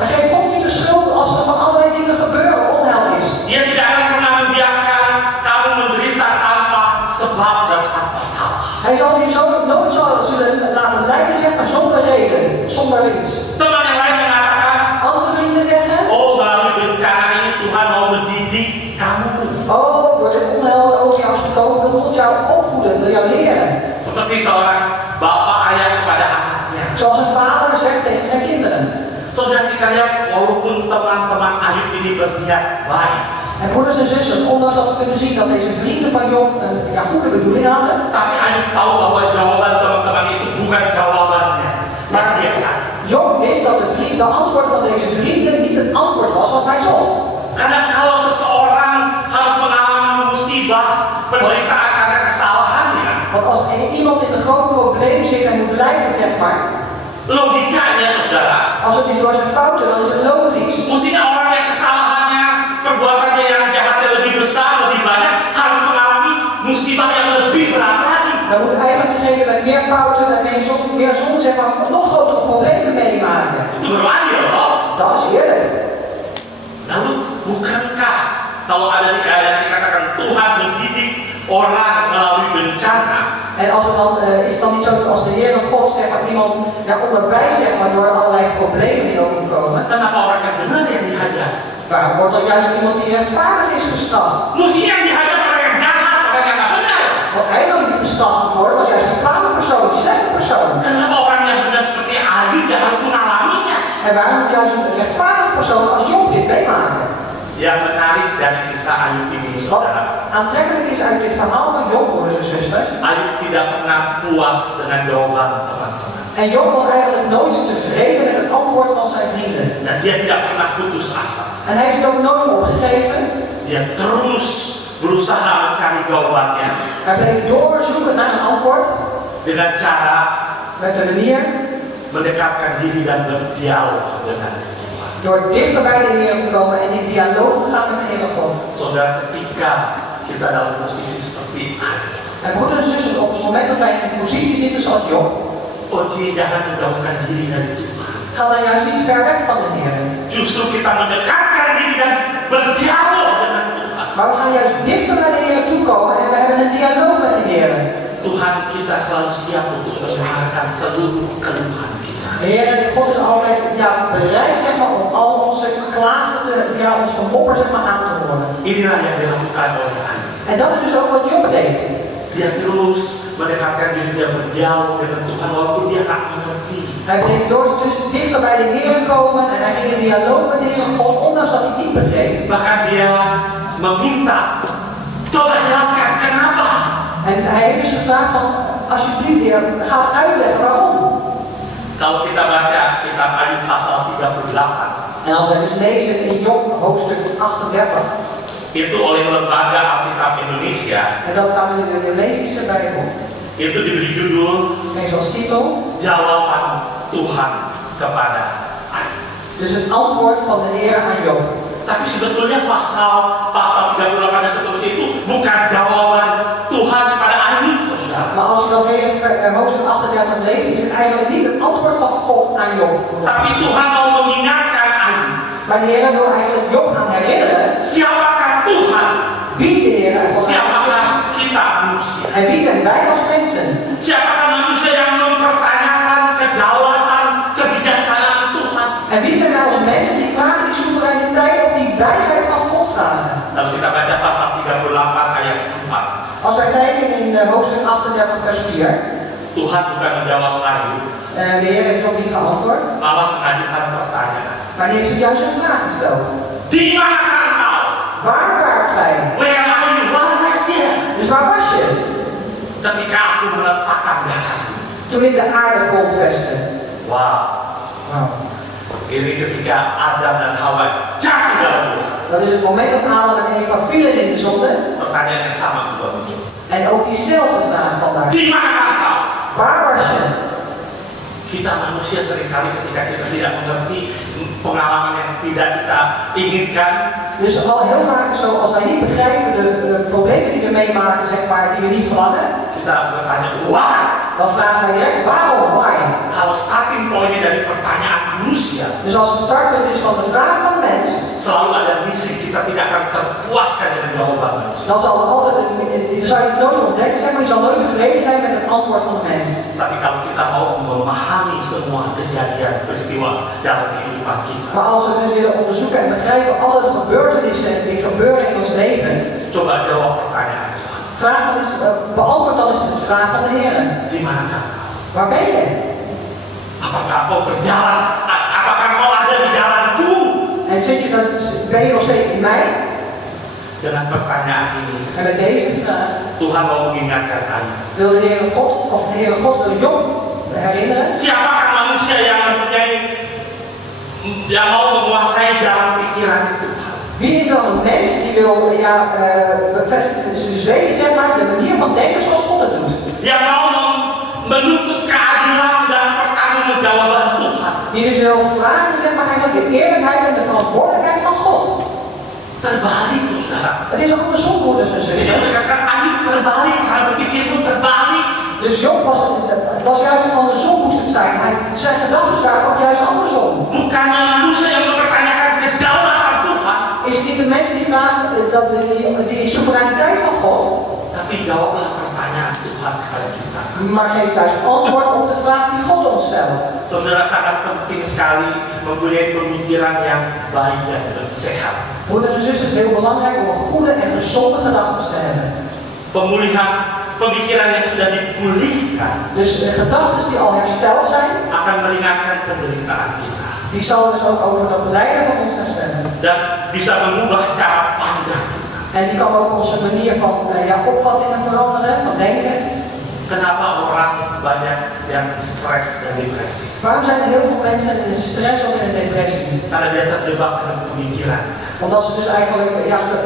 en geef God niet de schuld als er van allerlei dingen gebeuren, onheil is. Dia tidak akan pernah membiarkan kamu menderita tanpa sebab dan tanpa salah. Hij zal je zo nooit zullen laten lijden, zeg maar, zonder reden, zonder iets. Teman yang lain mengatakan, Andere vrienden zeggen, oh melalui bencana ini Tuhan mau mendidik kamu. oh, door dit onheil over jou is gekomen, wil God jou opvoeden, wil jou leren. Seperti seorang bapak ayah kepada anaknya. Zoals een vader zegt tegen zijn kinderen. Saudara kita lihat walaupun teman-teman Ayub ini berniat baik, En broeders en zusters, ondanks dat we kunnen zien dat deze vrienden van Job een goede bedoeling hadden, tapi Ayub tahu bahwa jawaban teman-teman itu bukan jawabannya. Maar dia cari. Job wist dat de antwoord van deze vrienden niet het antwoord was wat hij zocht. Karena kalau seseorang harus mengalami musibah, penderitaan karena kesalahannya, Want als iemand in een groot probleem zit en moet lijden, zeg maar, logikanya saudara, als het is door zijn fouten, dan is het logisch. mestinya orang yang kesalahannya, perbuatannya yang jahatnya lebih besar, lebih banyak, harus mengalami musibah yang lebih berat lagi. Dan moet eigenlijk degene met meer fouten en meer zonde, zeg maar, nog grotere problemen meemaken. Itu baru adil loh. Dat is eerlijk. Lalu bukankah kalau ada di ayat yang dikatakan Tuhan mendidik orang melalui bencana, En als het dan, is het dan niet zo dat als de Heer God zeg maar, iemand onderwijst zeg maar, door allerlei problemen die overkomen, kenapa orang yang benar yang dihajar? waarom wordt dan juist iemand die rechtvaardig is gestraft? Mestinya yang dihajar orang yang jahat, orang yang nggak benar. Wat eigenlijk niet gestraft moet worden, was juist een kwade persoon, een slechte persoon. Kenapa orang yang benar seperti Ayub yang harus mengalaminya? En waarom moet juist een rechtvaardige persoon als Job dit meemaken? Yang menarik dari kisah Ayub ini, Wat saudara, aantrekkelijk is uit dit verhaal van Job, broeders en zusters, Ayub tidak pernah puas dengan jawaban teman-teman. en Job was eigenlijk nooit tevreden met het antwoord van zijn vrienden. Dan Dan dia tidak pernah putus asa. En hij heeft het ook nooit opgegeven. Dia terus berusaha mencari jawabannya Hij bleef doorzoeken naar een antwoord. dengan cara Met een manier. mendekatkan diri dan berdialog dengan Tuhan. Door dichter bij de Heer te komen en in dialoog te gaan met de Heer God. Saudara, ketika kita dalam posisi seperti Ayub, En broeders en zussen, op het moment dat wij in een positie zitten zoals Job, jangan menjauhkan diri dari Tuhan. ga dan juist niet ver weg van de Heer. Justru kita mendekatkan diri dan berdialog dengan Tuhan. Maar we gaan juist dichter naar de Heer toe komen en we hebben een dialoog met de Heer. Tuhan kita selalu siap untuk mendengarkan seluruh keluhan kita. De Heer en God is altijd bereid zeg maar, om al onze klagen, onze gemopper zeg maar, aan te horen. Inilah yang dilakukan oleh Ayub. En dat is dus ook wat Job deed. Dia terus mendekatkan diri, dia berdialog dengan Tuhan walaupun dia tak mengerti. Hij bleef dus dichter bij de Heer komen en hij ging in dialoog met de Heer God, ondanks dat hij niet begreep. Bahkan dia meminta, coba jelaskan kenapa. En hij heeft dus gevraagd van, alsjeblieft Heer, ga het uitleggen waarom. Kalau kita baca kitab Ayub pasal 38, En als wij dus lezen in Job hoofdstuk 38, itu oleh Lembaga Alkitab Indonesia, en dat staat in de Indonesische Bijbel, itu diberi judul geeft als titel, Jawaban Tuhan kepada Ayub. dus het antwoord van de Heer aan Job. Tapi sebetulnya pasal 38 dan seterusnya itu bukan jawaban Tuhan kepada Ayub, saudara. Maar als je dan hele hoofdstuk 38 leest, is het eigenlijk niet het antwoord van God aan Job. Tapi Tuhan mau mengingatkan Ayub. Maar de Heer wil eigenlijk Job aan herinneren Siapakah Tuhan? wie de Heer eigenlijk is. Siapakah kita manusia? En wie zijn wij als mensen? Siapakah manusia yang mempertanyakan kedaulatan, kebijaksanaan Tuhan? En wie zijn wij als mensen die vragen die soevereiniteit of die wijsheid van God vragen? Lalu kita baca pasal 38 ayat 4. Als wij kijken in hoofdstuk 38 vers 4, Tuhan bukan menjawab Ayub, de Heer heeft Job niet geantwoord, malah mengajukan pertanyaan. maar die heeft zojuist een vraag gesteld. Di mana engkau? Waar waart gij? Where are you? Where was you? Dus waar was je? Ketika aku meletakkan dasarmu. Toen ik de aarde grondvestte. Wow. Wauw. Ini ketika Adam dan Hawa jatuh dalam dosa. Dat is het moment dat Adam en Eva vielen in de zonde. Pertanyaan yang sama juga muncul. En ook diezelfde vraag kwam daar. Di mana engkau? Waar was je? Kita manusia seringkali ketika kita tidak mengerti pengalaman yang tidak kita inginkan, Dus al heel vaak is zo, als wij niet begrijpen de problemen die we meemaken, zeg maar, die we niet verlangen, kita bertanya, why? dan vragen wij direct waarom, why? Kalau starting pointnya dari pertanyaan manusia, Dus als het startpunt is van de vraag van de mens, selalu ada misi, kita tidak akan terpuaskan dengan jawaban manusia. dan zal er altijd, dan zou je het nooit ontdekken, zeg maar, je zal nooit tevreden zijn met het antwoord van de mens. Tapi kalau kita mau memahami semua kejadian peristiwa dalam kehidupan kita, Maar als we dus willen onderzoeken en begrijpen alle gebeurtenissen die gebeuren in ons leven, coba jawab pertanyaan. vraag dan eens, beantwoord dan eens de vraag van de Heer. Di manakah? Waar ben je? Apakah kau berjalan? Apakah kau ada di jalanku? En ben je nog steeds in mij? Dengan pertanyaan ini, En met deze vraag Tuhan mau mengingatkan Ayub. wil de Heere God, of de Heere God wil Job herinneren. Siapakah manusia yang mempunyai, yang mau menguasai jalan pikirannya Tuhan? Wie is dan een mens die wil bevestigen, dus weten zeg maar, de manier van denken zoals God het doet. Yang mau menuntut keadilan dan pertanggungjawaban Tuhan. Die dus wil vragen zeg maar eigenlijk de eerlijkheid en de verantwoordelijkheid van God. Terbalik, saudara. Het is andersom, broeders en Dia zusters. berkata, Ayub terbalik, cara berpikirmu terbalik. Dus Job was juist andersom moest het zijn. Zijn gedachten waren ook juist andersom. Bukannya manusia yang mempertanyakan kedaulatan Tuhan, Is het niet de mens die vraagt die soevereiniteit van God, tapi jawablah pertanyaan Tuhan kepada kita. maar geeft juist antwoord op de vraag die God ons stelt. Saudara, sangat penting sekali mempunyai pemikiran yang baik dan sehat. Broeders en zusters, het is heel belangrijk om een goede en gezonde gedachten te hebben. Pemulihan pemikiran yang sudah dipulihkan Dus de gedachten die al hersteld zijn, akan meringankan penderitaan kita die zal dus ook over dat lijden van ons herstellen. dan bisa mengubah cara pandang kita. En die kan ook onze manier van opvattingen veranderen, van denken. Kenapa orang banyak yang stres dan depresi? Waarom zijn er heel veel mensen in een stress of in een depressie? Karena dia terjebak dengan pemikiran. Omdat ze dus eigenlijk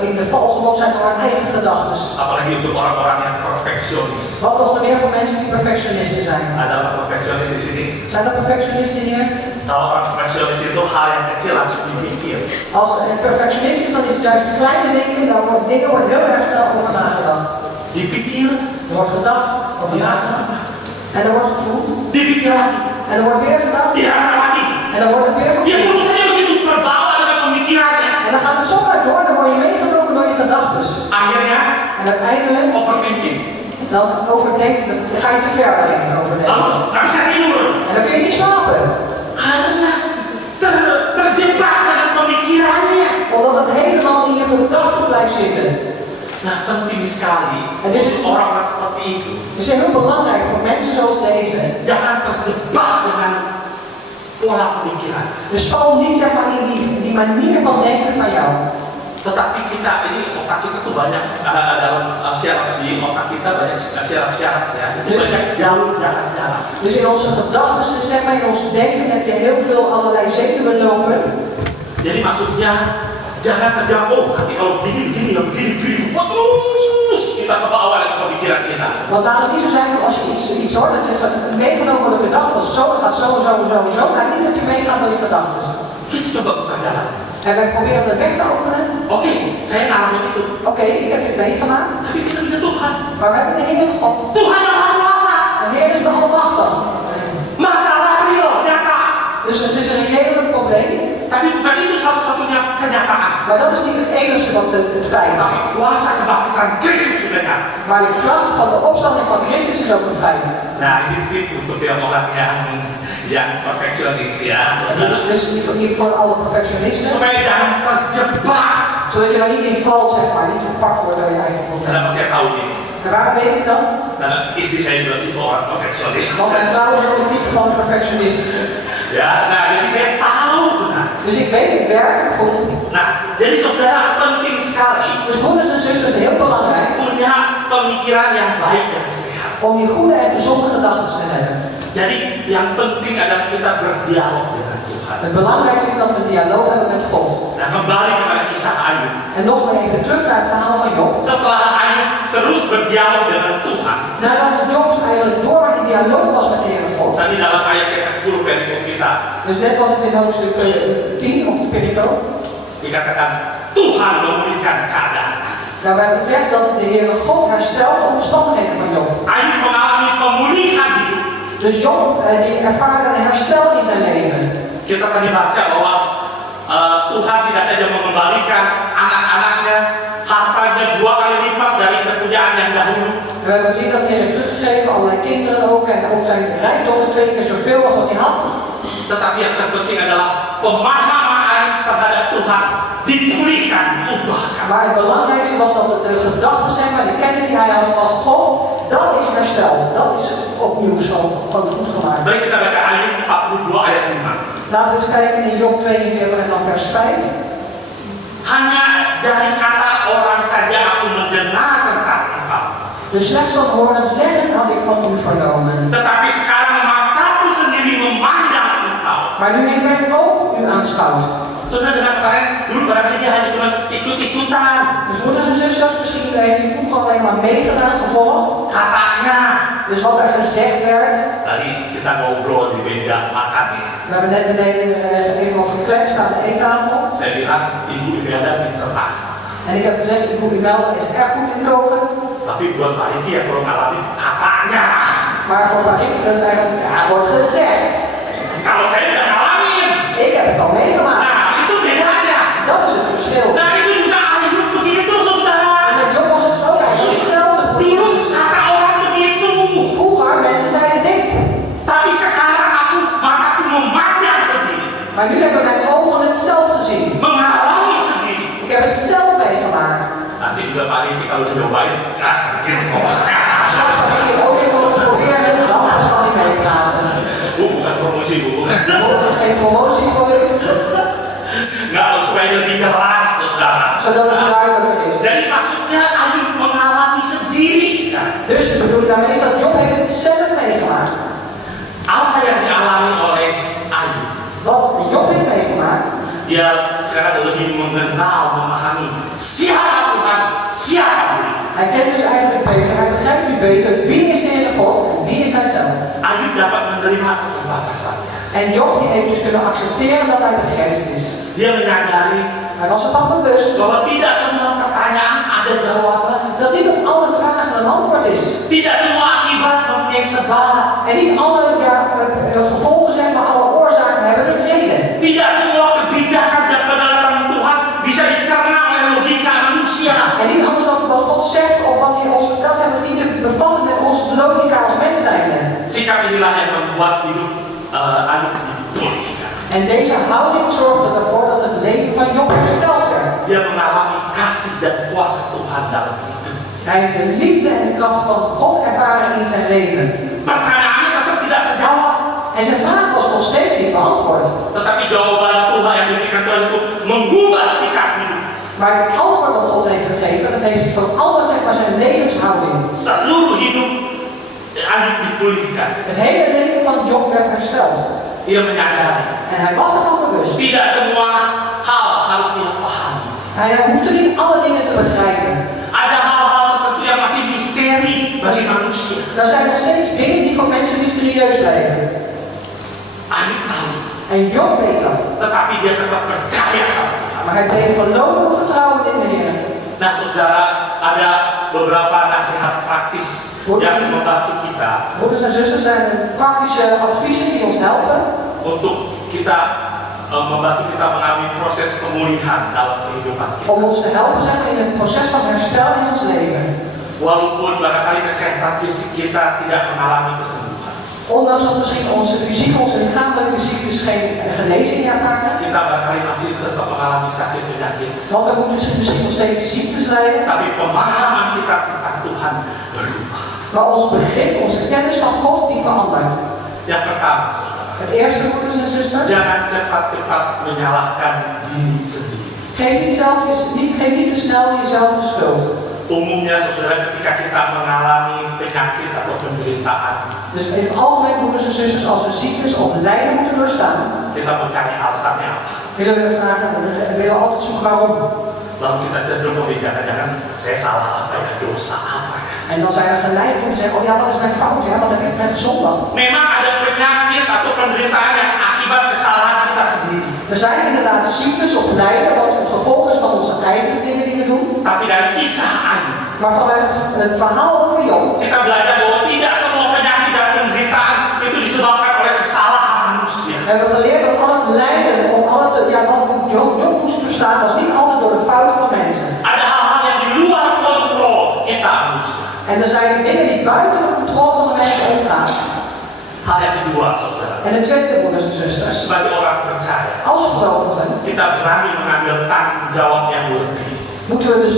in de val gelopen zijn door hun eigen gedachten. Apalagi untuk orang-orang yang perfeksionis. Wat nog meer voor mensen die perfectionisten zijn? Ada orang perfeksionis di sini. Zijn er perfectionisten hier? Kalau orang perfeksionis itu hal yang kecil langsung dipikir. Als een perfectionist is, dan is het juist kleine dingen, dan worden dingen heel erg snel over nagedacht. Dipikir, Er wordt gedacht, over dirasa, en er wordt gevoeld, dipikir lagi, en er wordt weer gedacht, dirasa lagi. en dan wordt het weer Dia gevoeld. terus saja begitu terbawa dengan pemikirannya. En dan gaat het zo maar door, dan word je meegenomen door die gedachten. Akhirnya En uiteindelijk, overthinking. dan overdenken, dan ga je te ver daarin overdenken. Lalu nggak bisa tidur. En dan kun je niet slapen. Karena terjebak dengan pemikirannya. Omdat het helemaal in je gedachten blijft zitten. Nah, penting sekali En dus, untuk orang-orang seperti itu. dus het is heel belangrijk voor mensen zoals deze. Jangan terjebak dengan pola pemikiran. Dus val niet zeg maar in die manier van denken van jou. Tetapi kita ini otak kita tuh banyak dalam syaraf di otak kita banyak syaraf-syaraf ya. Itu banyak jalur jalan-jalan. Dus in onze gedachten, zeg maar in ons denken, heb je heel veel allerlei zenuwen lopen. Jadi maksudnya jangan terganggu. Nanti kalau begini, wah, terus kita ke bawah dengan pemikiran kita. Want laat het niet zo zijn dat als je iets hoort, dat je meegenomen wordt door gedachten. Als het zo gaat, zo en zo en zo en zo. Maar niet dat je meegaat door je gedachten. Kita coba buka jalan. En wij proberen de weg te openen. Oke, saya ngalamin itu. Oké, ik heb dit meegemaakt. Tapi kita punya Tuhan. Maar we hebben de Heer God. Tuhan yang maha kuasa. De Heer is almachtig. Masalah real, nyata. Dus het is een reëel probleem. Tapi bukan itu satu-satunya kenyataan. Maar dat is niet het enige wat het feit is. Tapi kuasa kebangkitan Kristus sudah nyata. Maar de kracht van de opstanding van Christus is ook een feit. Nah, ini tip untuk yang orang yang perfeksionis ya. En dit is dus niet voor alle perfectionisten. Supaya jangan terjebak. Zodat je dan niet in valt, zeg maar, niet gepakt wordt door je eigen probleem. Kenapa saya tahu ini? En waarom weet ik dat? Karena istri saya juga tipe orang perfeksionis. Want mijn vrouw is ook een type van een perfectionist. Ya, nah jadi saya tahu benar. Dus ik weet het werkelijk goed. Nah, jadi saudara penting sekali Dus broeders en zusters, heel belangrijk punya pemikiran yang baik dan sehat. om die goede en gezonde gedachten te hebben. Jadi yang penting adalah kita berdialog dengan Tuhan. Het belangrijkste is dat we een dialoog hebben met God. Nah, kembali kepada kisah Ayub. En nog maar even terug naar het verhaal van Job. Setelah Ayub terus berdialog dengan Tuhan. Nadat Job eigenlijk door in dialoog was met de Heer God. Tadi dalam ayat yang ke-10 perikop kita Dus net was het in hoofdstuk 10 of de pericoop. dikatakan Tuhan memulihkan keadaan. Daar werd gezegd dat de Heer God herstelt de omstandigheden van Job. Ayub mengalami pemulihan hidup. Dus Job die ervaarde een herstel in zijn leven. Kita tadi baca bahwa Tuhan tidak saja mengembalikan anak-anaknya, hartanya 2 kali lipat dari kepunyaan yang dahulu. We hebben gezien dat de Heer heeft teruggegeven, allerlei kinderen ook, en ook zijn rijkdommen 2 keer zoveel als wat hij had. Tetapi yang terpenting adalah pemahaman Ayub terhadap Tuhan dipulihkan, diubahkan. Maar het belangrijkste was dat de gedachten, zeg maar, de kennis die hij had van God, dat is hersteld. Dat is opnieuw zo gewoon goed gemaakt. Baik, kita baca Ayub 42 ayat 5. Laten we eens kijken in Job 42 en dan vers 5. Hanya dari kata orang saja aku mendengar tentang engkau. Dus slechts van horen zeggen had ik van u vernomen. Tetapi sekarang mataku sendiri memandang engkau. Maar nu heeft mijn oog u aanschouwd. Saudara dengar kemarin, dulu barangkali dia hanya cuma ikut-ikutan. Dus broeders en zusters, misschien heeft u vroeger alleen maar meegedaan, gevolgd. Katanya. Dus wat er gezegd werd. Tadi kita ngobrol di meja makan nih. We hebben net beneden even wat gekletst aan de eettafel. Saya bilang, Ibu Imelda pinter masak. En ik heb gezegd, Ibu Imelda is echt goed in koken. Tapi buat Pak Riki yang belum ngalamin, katanya. Maar voor Pak Riki, dat is eigenlijk, ja, wordt gezegd. Kalau saya udah ngalamin. Ik heb het al meegemaakt. Nah, itu bedanya. Dat is het verschil. Nah, itu juga Ayub begitu, saudara. En met Job was het ook eigenlijk hetzelfde. Dulu kata orang begitu. Vroeger, mensen zeiden dit. Tapi sekarang mataku memandang sendiri. Maar nu hebben mijn ogen het zelf gezien. Mengalami sendiri. Ik heb het zelf meegemaakt. Nanti juga Pak Riki kalau udah nyobain, gitu. Straks ga ik ook even proberen, dan pas kan hij meepraten. Bu, bukan promosi, Bu. Dat is geen promotie voor u. Nggak, supaya lebih jelas, saudara. Zodat het duidelijker is. Jadi maksudnya Ayub mengalami sendiri. Dus de bedoeling daarmee is dat Job heeft het zelf meegemaakt. Apa yang dialami oleh Ayub? Wat Job heeft meegemaakt, Dia sekarang lebih mengenal, memahami siapa Tuhan, siapa diri. hij kent dus eigenlijk beter, hij begrijpt nu beter wie is de Heer God en wie is hij zelf. Ayub dapat menerima keterbatasannya. En Job die heeft dus kunnen accepteren dat hij begrensd is. Dia menyadari Hij was ervan bewust bahwa tidak semua pertanyaan ada jawaban. dat niet op alle vragen een antwoord is. Tidak semua akibat mempunyai sebab. En niet alle gevolgen, zeg maar, alle oorzaken hebben een reden. Tidak semua kebijakan dan penerapan Tuhan bisa dicerna oleh logika manusia. En niet alles wat God zegt of wat hij ons vertelt, zijn het niet te bevatten met onze logica als mens zijnde. Sikap inilah yang membuat hidup Ayub dipulihkan. En deze houding zorgde ervoor dat het leven van Job hersteld werd. Dia mengalami kasih dan kuasa Tuhan dalam hidup. Hij heeft de liefde en de kracht van God ervaren in zijn leven. Pertanyaannya tetap tidak terjawab. En zijn vraag was nog steeds niet beantwoord. Tetapi jawaban Tuhan yang diberikan Tuhan itu mengubah sikap hidup. Maar het antwoord dat God heeft gegeven, dat heeft veranderd, zeg maar, zijn levenshouding. Seluruh hidup Ayub dipulihkan. Het hele leven van Job werd hersteld. Dia menyadari En hij was ervan bewust. tidak semua hal harus dia pahami. Hij hoefde niet alle dingen te begrijpen. Ada hal-hal tertentu yang masih misteri bagi manusia. Er zijn nog steeds dingen die voor mensen mysterieus blijven. Ayub tahu, En Job weet dat. tetapi dia tetap percaya sama Tuhan. Maar hij bleef geloven en vertrouwen in de Heer. Nah, saudara, ada beberapa nasihat praktis yang membantu kita Broeders en zusters, zijn praktische adviezen die ons helpen untuk kita membantu kita mengalami proses pemulihan dalam kehidupan kita. om ons te helpen, zeg maar, in het proces van herstel in ons leven. Walaupun barangkali kesehatan fisik kita tidak mengalami kesembuhan, Ondanks dat misschien onze fysieke, onze lichamelijke ziektes geen genezing ervaren. kita barangkali masih tetap mengalami sakit penyakit. Want we moeten misschien nog steeds ziektes lijden. Tapi pemahaman kita tentang Tuhan berubah. Maar ons begrip, onze kennis van God, die verandert. Yang pertama, saudara, Het eerste, broeders en zusters, jangan cepat-cepat menyalahkan diri sendiri. geef niet te snel jezelf de schuld. Umumnya, saudara, ketika kita mengalami penyakit atau penderitaan, Dus in het algemeen, broeders en zusters, als we ziektes of lijden moeten doorstaan, kita mencari alasannya apa. willen we vragen, we willen altijd zoeken waarom. Lalu kita cenderung jangan-jangan saya salah apa ya, dosa apa ya. En dan zijn we geneigd om te zeggen, oh ja, wat is mijn fout, ja, wat heb ik net gezondigd. Memang ada penyakit atau penderitaan yang akibat kesalahan kita sendiri. Er zijn inderdaad ziektes of lijden wat het gevolg is van onze eigen dingen die we doen. Tapi dari kisah Ayub, Maar vanuit het verhaal over Job, kita belajar bahwa tidak semua penyakit dan penderitaan itu disebabkan oleh kesalahan manusia. hebben we geleerd dat al het lijden of al het, ja, wat Job moest verstaan, was niet altijd door de fouten van mensen. Ada hal-hal yang di luar kontrol kita manusia. En er zijn dingen die buiten de controle van de mensen omgaan. Hal yang kedua, saudara, En de tweede, broeders en zusters, sebagai orang percaya, als gelovigen kita berani mengambil tanggung jawab yang lebih. moeten we dus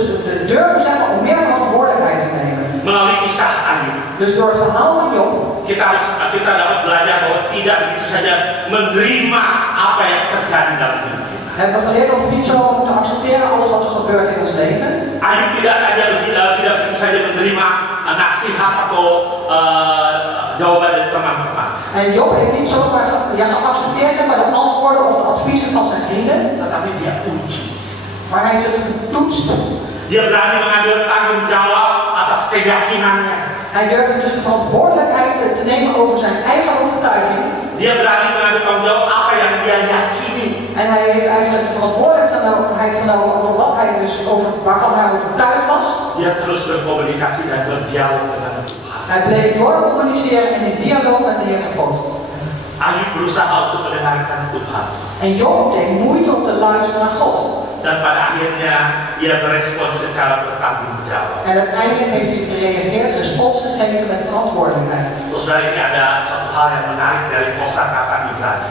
durven zijn om meer verantwoordelijkheid te nemen. Melalui kisah Ayub, Dus door het verhaal van Job kita dapat belajar bahwa tidak begitu saja menerima apa yang terjadi dalam hidup kita. hebben we geleerd dat we niet zo moeten accepteren alles wat er gebeurt in ons leven. Ayub tidak begitu saja menerima nasihat atau jawaban dari teman-teman. En Job heeft niet zomaar geaccepteerd, zeg maar, de antwoorden of de adviezen van zijn vrienden. Tetapi dia uji. Maar hij heeft het getoetst. Dia berani mengambil tanggung jawab atas keyakinannya. Hij durfde dus de verantwoordelijkheid te nemen over zijn eigen overtuiging. Dia berani mengambil tanggung jawab apa yang dia yakini. En hij heeft eigenlijk de verantwoordelijkheid genomen over wat hij dus waarvan hij overtuigd was. Dia terus berkomunikasi dan berdialog dengan Tuhan. Hij bleef doorcommuniceren en in dialoog met de Heer God. Ayub berusaha untuk mendengarkan Tuhan. En Job deed moeite om te luisteren naar God. Dan pada akhirnya ia merespons secara bertanggung jawab. En uiteindelijk heeft hij gereageerd, respons gegeven met verantwoordelijkheid. Saudara, ini ada satu hal yang menarik dari kosakata Ibrani,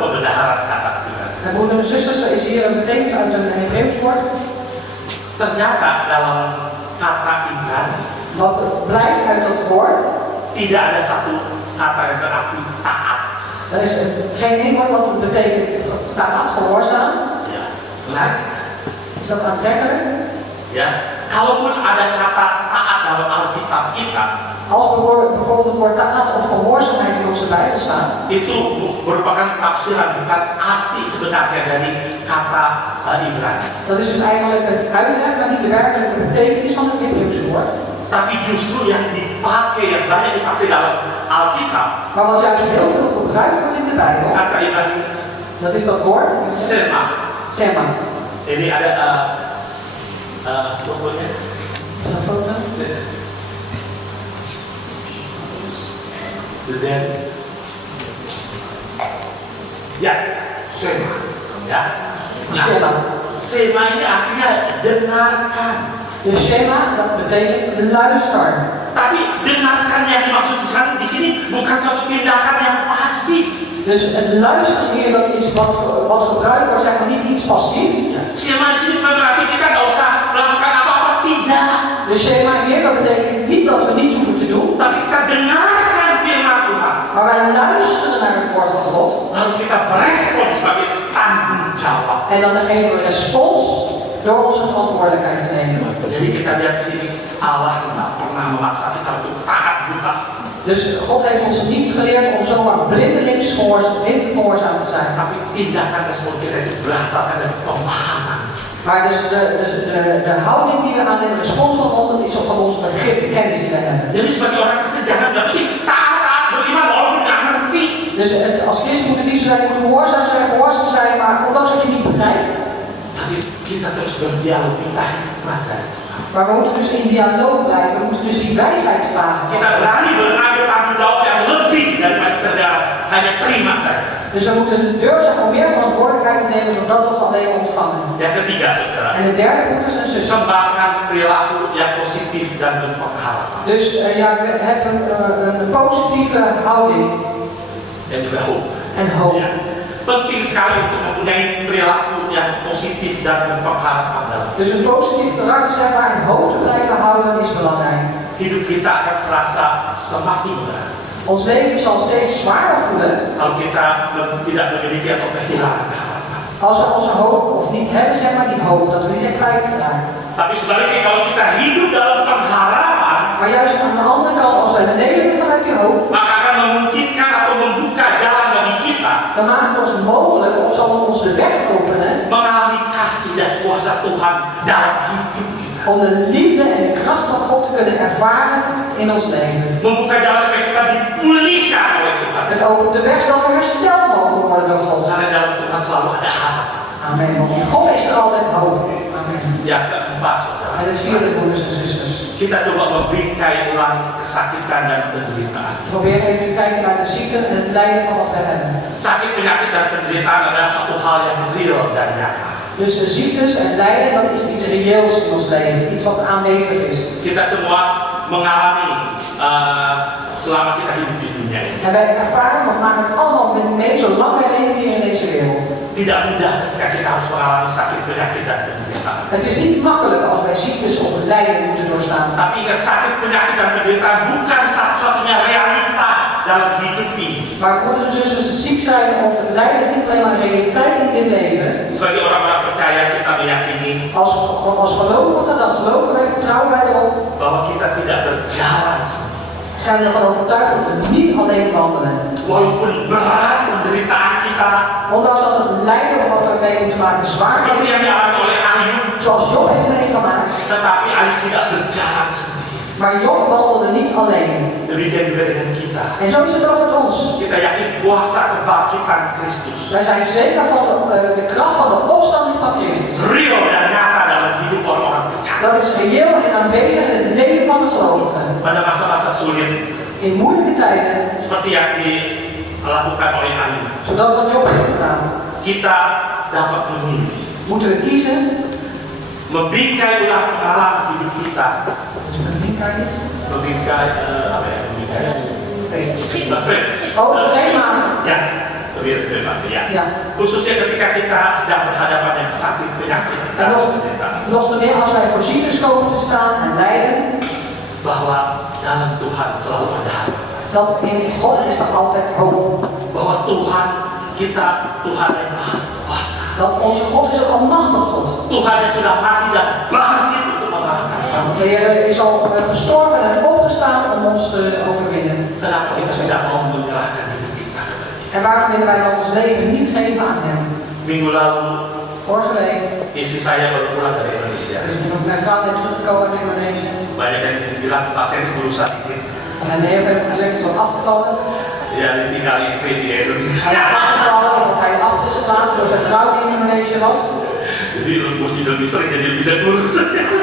pembenaran kata Ibrani. En broeders en zusters, er is hier een betekenis uit een Hebreeuws woord. Ternyata dalam kata Ibrani Wat blijkt uit dat woord, tidak ada satu kata yang berarti taat. er is geen één woord wat betekent taat, gehoorzaam. Ya, menarik. Is dat aantrekkelijk? Ya, kalaupun ada kata taat dalam Alkitab kita Als bijvoorbeeld het woord taat of gehoorzaamheid in onze Bijbel staat, itu merupakan tafsiran, bukan arti sebenarnya dari kata Ibrani. dat is dus eigenlijk een uitleg, maar niet de werkelijke betekenis van het Hebreeuwse woord. Tapi justru yang dipakai, yang banyak dipakai dalam Alkitab, Maar wat juist heel veel gebruikt wordt in de Bijbel, kata Ibrani dat is dat woord, sema. sema. Ini ada pokoknya Is dat foto? dan ya sema, ya. Sema. Sema ini artinya dengarkan. Dus sema, dat betekent luister. Tapi dengarkan yang dimaksud di sini bukan suatu tindakan yang pasif. Dus het luisteren hier, dat is wat gebruikt wordt, zeg maar niet iets passief. Sema di sini bukan berarti kita nggak usah melakukan apa-apa, tidak. Dus sema hier, dat betekent niet dat we niets hoeven te doen, Tapi kita dengarkan firman Tuhan. maar wij luisteren naar het woord van God. Lalu kita berespon sebagai tanggung jawab. En dan geven we respons door onze verantwoordelijkheid te nemen. Jadi kita lihat di sini Allah nggak pernah memaksa kita untuk taat buta. Dus God heeft ons niet geleerd om zomaar blindelings gehoorzaam te zijn. Tapi tindakan respon kita itu berdasarkan dari pemahaman. Maar dus de houding die we aannemen, de respons van ons, dat is van ons begrip, de kennis die we hebben. Jadi sebagai orang Kristen jangan berarti taat beriman walaupun nggak ngerti. Dus als christen moet het niet zo zijn, je moet gehoorzaam zijn, maar ondanks dat je niet begrijpt. Tapi kita terus berdialog minta hikmat dari Tuhan. Maar we moeten dus in dialoog blijven, we moeten dus die wijsheid vragen. Kita berani mengambil tanggung jawab yang lebih daripada sekedar hanya terima saja. Dus we moeten durven om meer verantwoordelijkheid te nemen dan dat wat we alleen ontvangen. Yang ketiga, saudara, En de derde, broeders en zussen. kembangkan perilaku yang positif dan berpengharapan. Dus ja, we hebben een positieve houding Dan juga hope. en hoop. Ya. Penting sekali untuk mempunyai perilaku yang positif dan berpengharapan. Dus een positief karakter zijn waar een hoop te blijven houden is belangrijk. Hidup kita akan terasa semakin berat Ons leven zal steeds zwaarder voelen kalau kita tidak memiliki atau kehilangan harapan. als we onze hoop of niet hebben, zeg maar die hoop, dat we die zijn kwijtgeraakt. Tapi sebaliknya kalau kita hidup dalam pengharapan, Maar juist aan de andere kant, als wij leven vanuit die hoop, maka akan memungkinkan atau membuka jalan bagi kita dan maakt het ons mogelijk, of zal het ons de weg openen, mengalami kasih dan kuasa Tuhan dalam hidup kita. om de liefde en de kracht van God te kunnen ervaren in ons leven. Membuka jalan supaya kita dipulihkan oleh Tuhan. Het opent de weg dat we hersteld mogen worden door God. Karena dalam Tuhan selalu ada harapan. Amen. Want in God is er altijd hoop. Amen. Yang keempat, saudara, En het vierde, broeders en zusters. kita coba membingkai ulang kesakitan dan penderitaan. Probeer even te kijken naar de ziekte en het lijden van wat we hebben. Sakit, penyakit, dan penderitaan adalah suatu hal yang real dan nyata. Dus de ziektes en lijden, dat is iets reëels in ons leven. Iets wat aanwezig is. Kita semua mengalami selama kita hidup di dunia ini. En wij ervaren, we maken het allemaal mee zolang wij leven hier in deze wereld. Tidak mudah ketika kita harus mengalami sakit, penyakit, dan penderitaan. Het is niet makkelijk als wij ziektes of lijden moeten doorstaan. Tapi ingat, sakit, penyakit, dan penderitaan bukan satu-satunya realita dalam hidup ini. Maar broeders en zusters, het ziek zijn of het lijden is niet alleen maar een realiteit in dit leven. Sebagai orang-orang percaya, kita meyakini Als gelovigen, dan geloven wij, vertrouwen wij erop. bahwa kita tidak berjalan sendiri. Zijn we ervan overtuigd dat we niet alleen wandelen. Walaupun berat penderitaan kita, Ondanks dat het lijden of wat we mee moeten maken zwaar seperti is. yang dialami oleh Ayub, Zoals Job heeft meegemaakt. tetapi Ayub tidak berjalan sendiri. Maar Job wandelde niet alleen. Demikian juga dengan kita. En zo is het ook met ons. Kita yakin kuasa kebangkitan Kristus Wij zijn zeker van de kracht van de opstanding van Christus. real dan nyata dalam hidup orang-orang percaya. Dat is reëel en aanwezig in het leven van de gelovigen. Pada masa-masa sulit In moeilijke tijden, seperti yang dilakukan oleh Ayub, zodat wat Job heeft gedaan, kita dapat memilih, moeten we kiezen. membingkai ulang pengalaman hidup kita, Dus een linkkaart is. membingkai apa ya, membingkai Overeenmaken. ya, lebih ya. Ja. Khususnya ketika kita sedang berhadapan dengan sakit, penyakit, En dan penderitaan, nog meer als wij voor ziektes komen te staan en lijden, bahwa dalam Tuhan selalu ada harapan. dat in God is er altijd hoop. Bahwa Tuhan kita Tuhan yang maha kuasa. Dat onze God is een almachtig God. Tuhan yang sudah mati dan bangkit untuk mengalahkan Een De Heer is al gestorven en opgestaan om ons te overwinnen. Kenapa kita tidak mau menyerahkan hidup kita? En waarom willen wij dan ons leven niet geven aan Hem? Minggu lalu Vorige week istri saya baru pulang dari Indonesia. is mijn vrouw net teruggekomen uit Indonesië. Banyak yang bilang pasien berusaha dikit. En de Heer heeft gezegd, het is wat afgevallen. Ya ditinggal istri di Hij Indonesia. is afgevallen omdat hij achter is gelaten door zijn vrouw die in Indonesië was. Jadi mesti lebih sering jadi bisa kurus.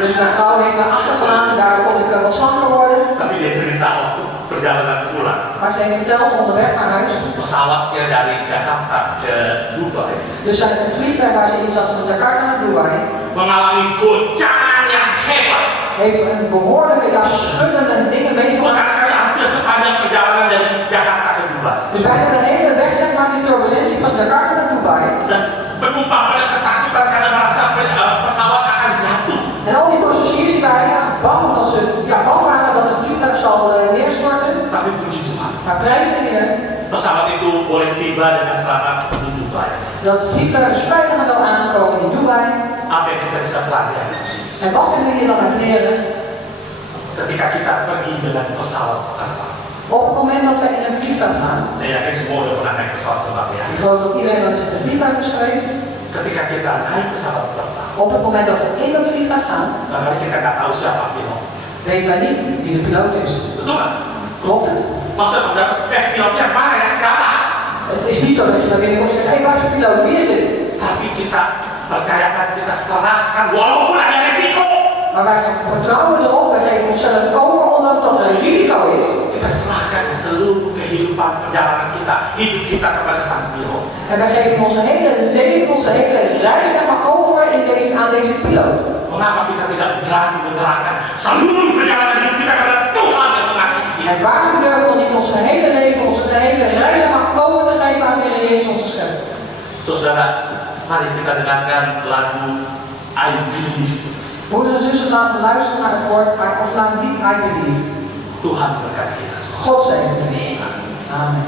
Dus mijn vrouw heeft me achtergelaten, daardoor kon ik wat zwanger worden. Tapi dia cerita waktu perjalanan pulang. Maar ze heeft verteld onderweg naar huis. Pesawatnya dari Jakarta ke Dubai Dus zijn vliegtuig waar ze in zat van Jakarta naar Dubai mengalami goncangan yang hebat. heeft een behoorlijke schuddende dingen meegemaakt. Bukan kayak hampir sepanjang perjalanan dari Jakarta ke Dubai. Dus wij hebben de hele weg, zeg maar, die turbulentie van Jakarta naar Dubai. Dan penumpang pada ketakutan karena merasa pesawat akan jatuh. En al die passagiers die waren erg bang als ze bang waren dat het vliegtuig zal neerstorten. Tapi puji Tuhan, Maar prijs de Heer pesawat itu boleh tiba dengan selamat di Dubai. dat het vliegtuig is veilig en wel aangekomen in Dubai. Apa yang kita bisa pelajari di sini? En wat kunnen we hier dan uit leren? Ketika kita pergi dengan pesawat terbang. Op het moment dat we in een vliegtuig gaan. Saya yakin semua udah pernah naik pesawat terbang ya. Ik geloof dat iedereen dat in een vliegtuig is geweest. Ketika kita naik pesawat terbang, Op het moment dat we in dat vliegtuig gaan, kadang kita nggak tahu siapa pilot. weten wij niet wie de piloot is. Betul nggak? Klopt het? Masa udah pilotnya mana ya? Siapa? Het is niet zo dat je naar binnen komt en zegt, hé, waar is de piloot? Wie is het? Tapi kita percayakan, kita serahkan walaupun ada resiko. Maar wij vertrouwen erop, wij geven onszelf over, ondanks dat er een risico is. Kita serahkan seluruh kehidupan perjalanan kita, hidup kita kepada sang pilot. En wij geven onze hele leven, onze hele reis zeg maar over aan deze piloot. Mengapa kita tidak berani menyerahkan seluruh perjalanan hidup kita kepada Tuhan yang mengasihi kita? En waarom durven we niet ons hele leven, onze hele reis zeg maar over te geven aan de Heer Jezus onze schepper? Saudara, mari kita dengarkan lagu I Believe. Broeders en zussen, laten we luisteren naar het woord, of naar het lied I Believe. Tuhan berkati kita semua. God zegen. Amen.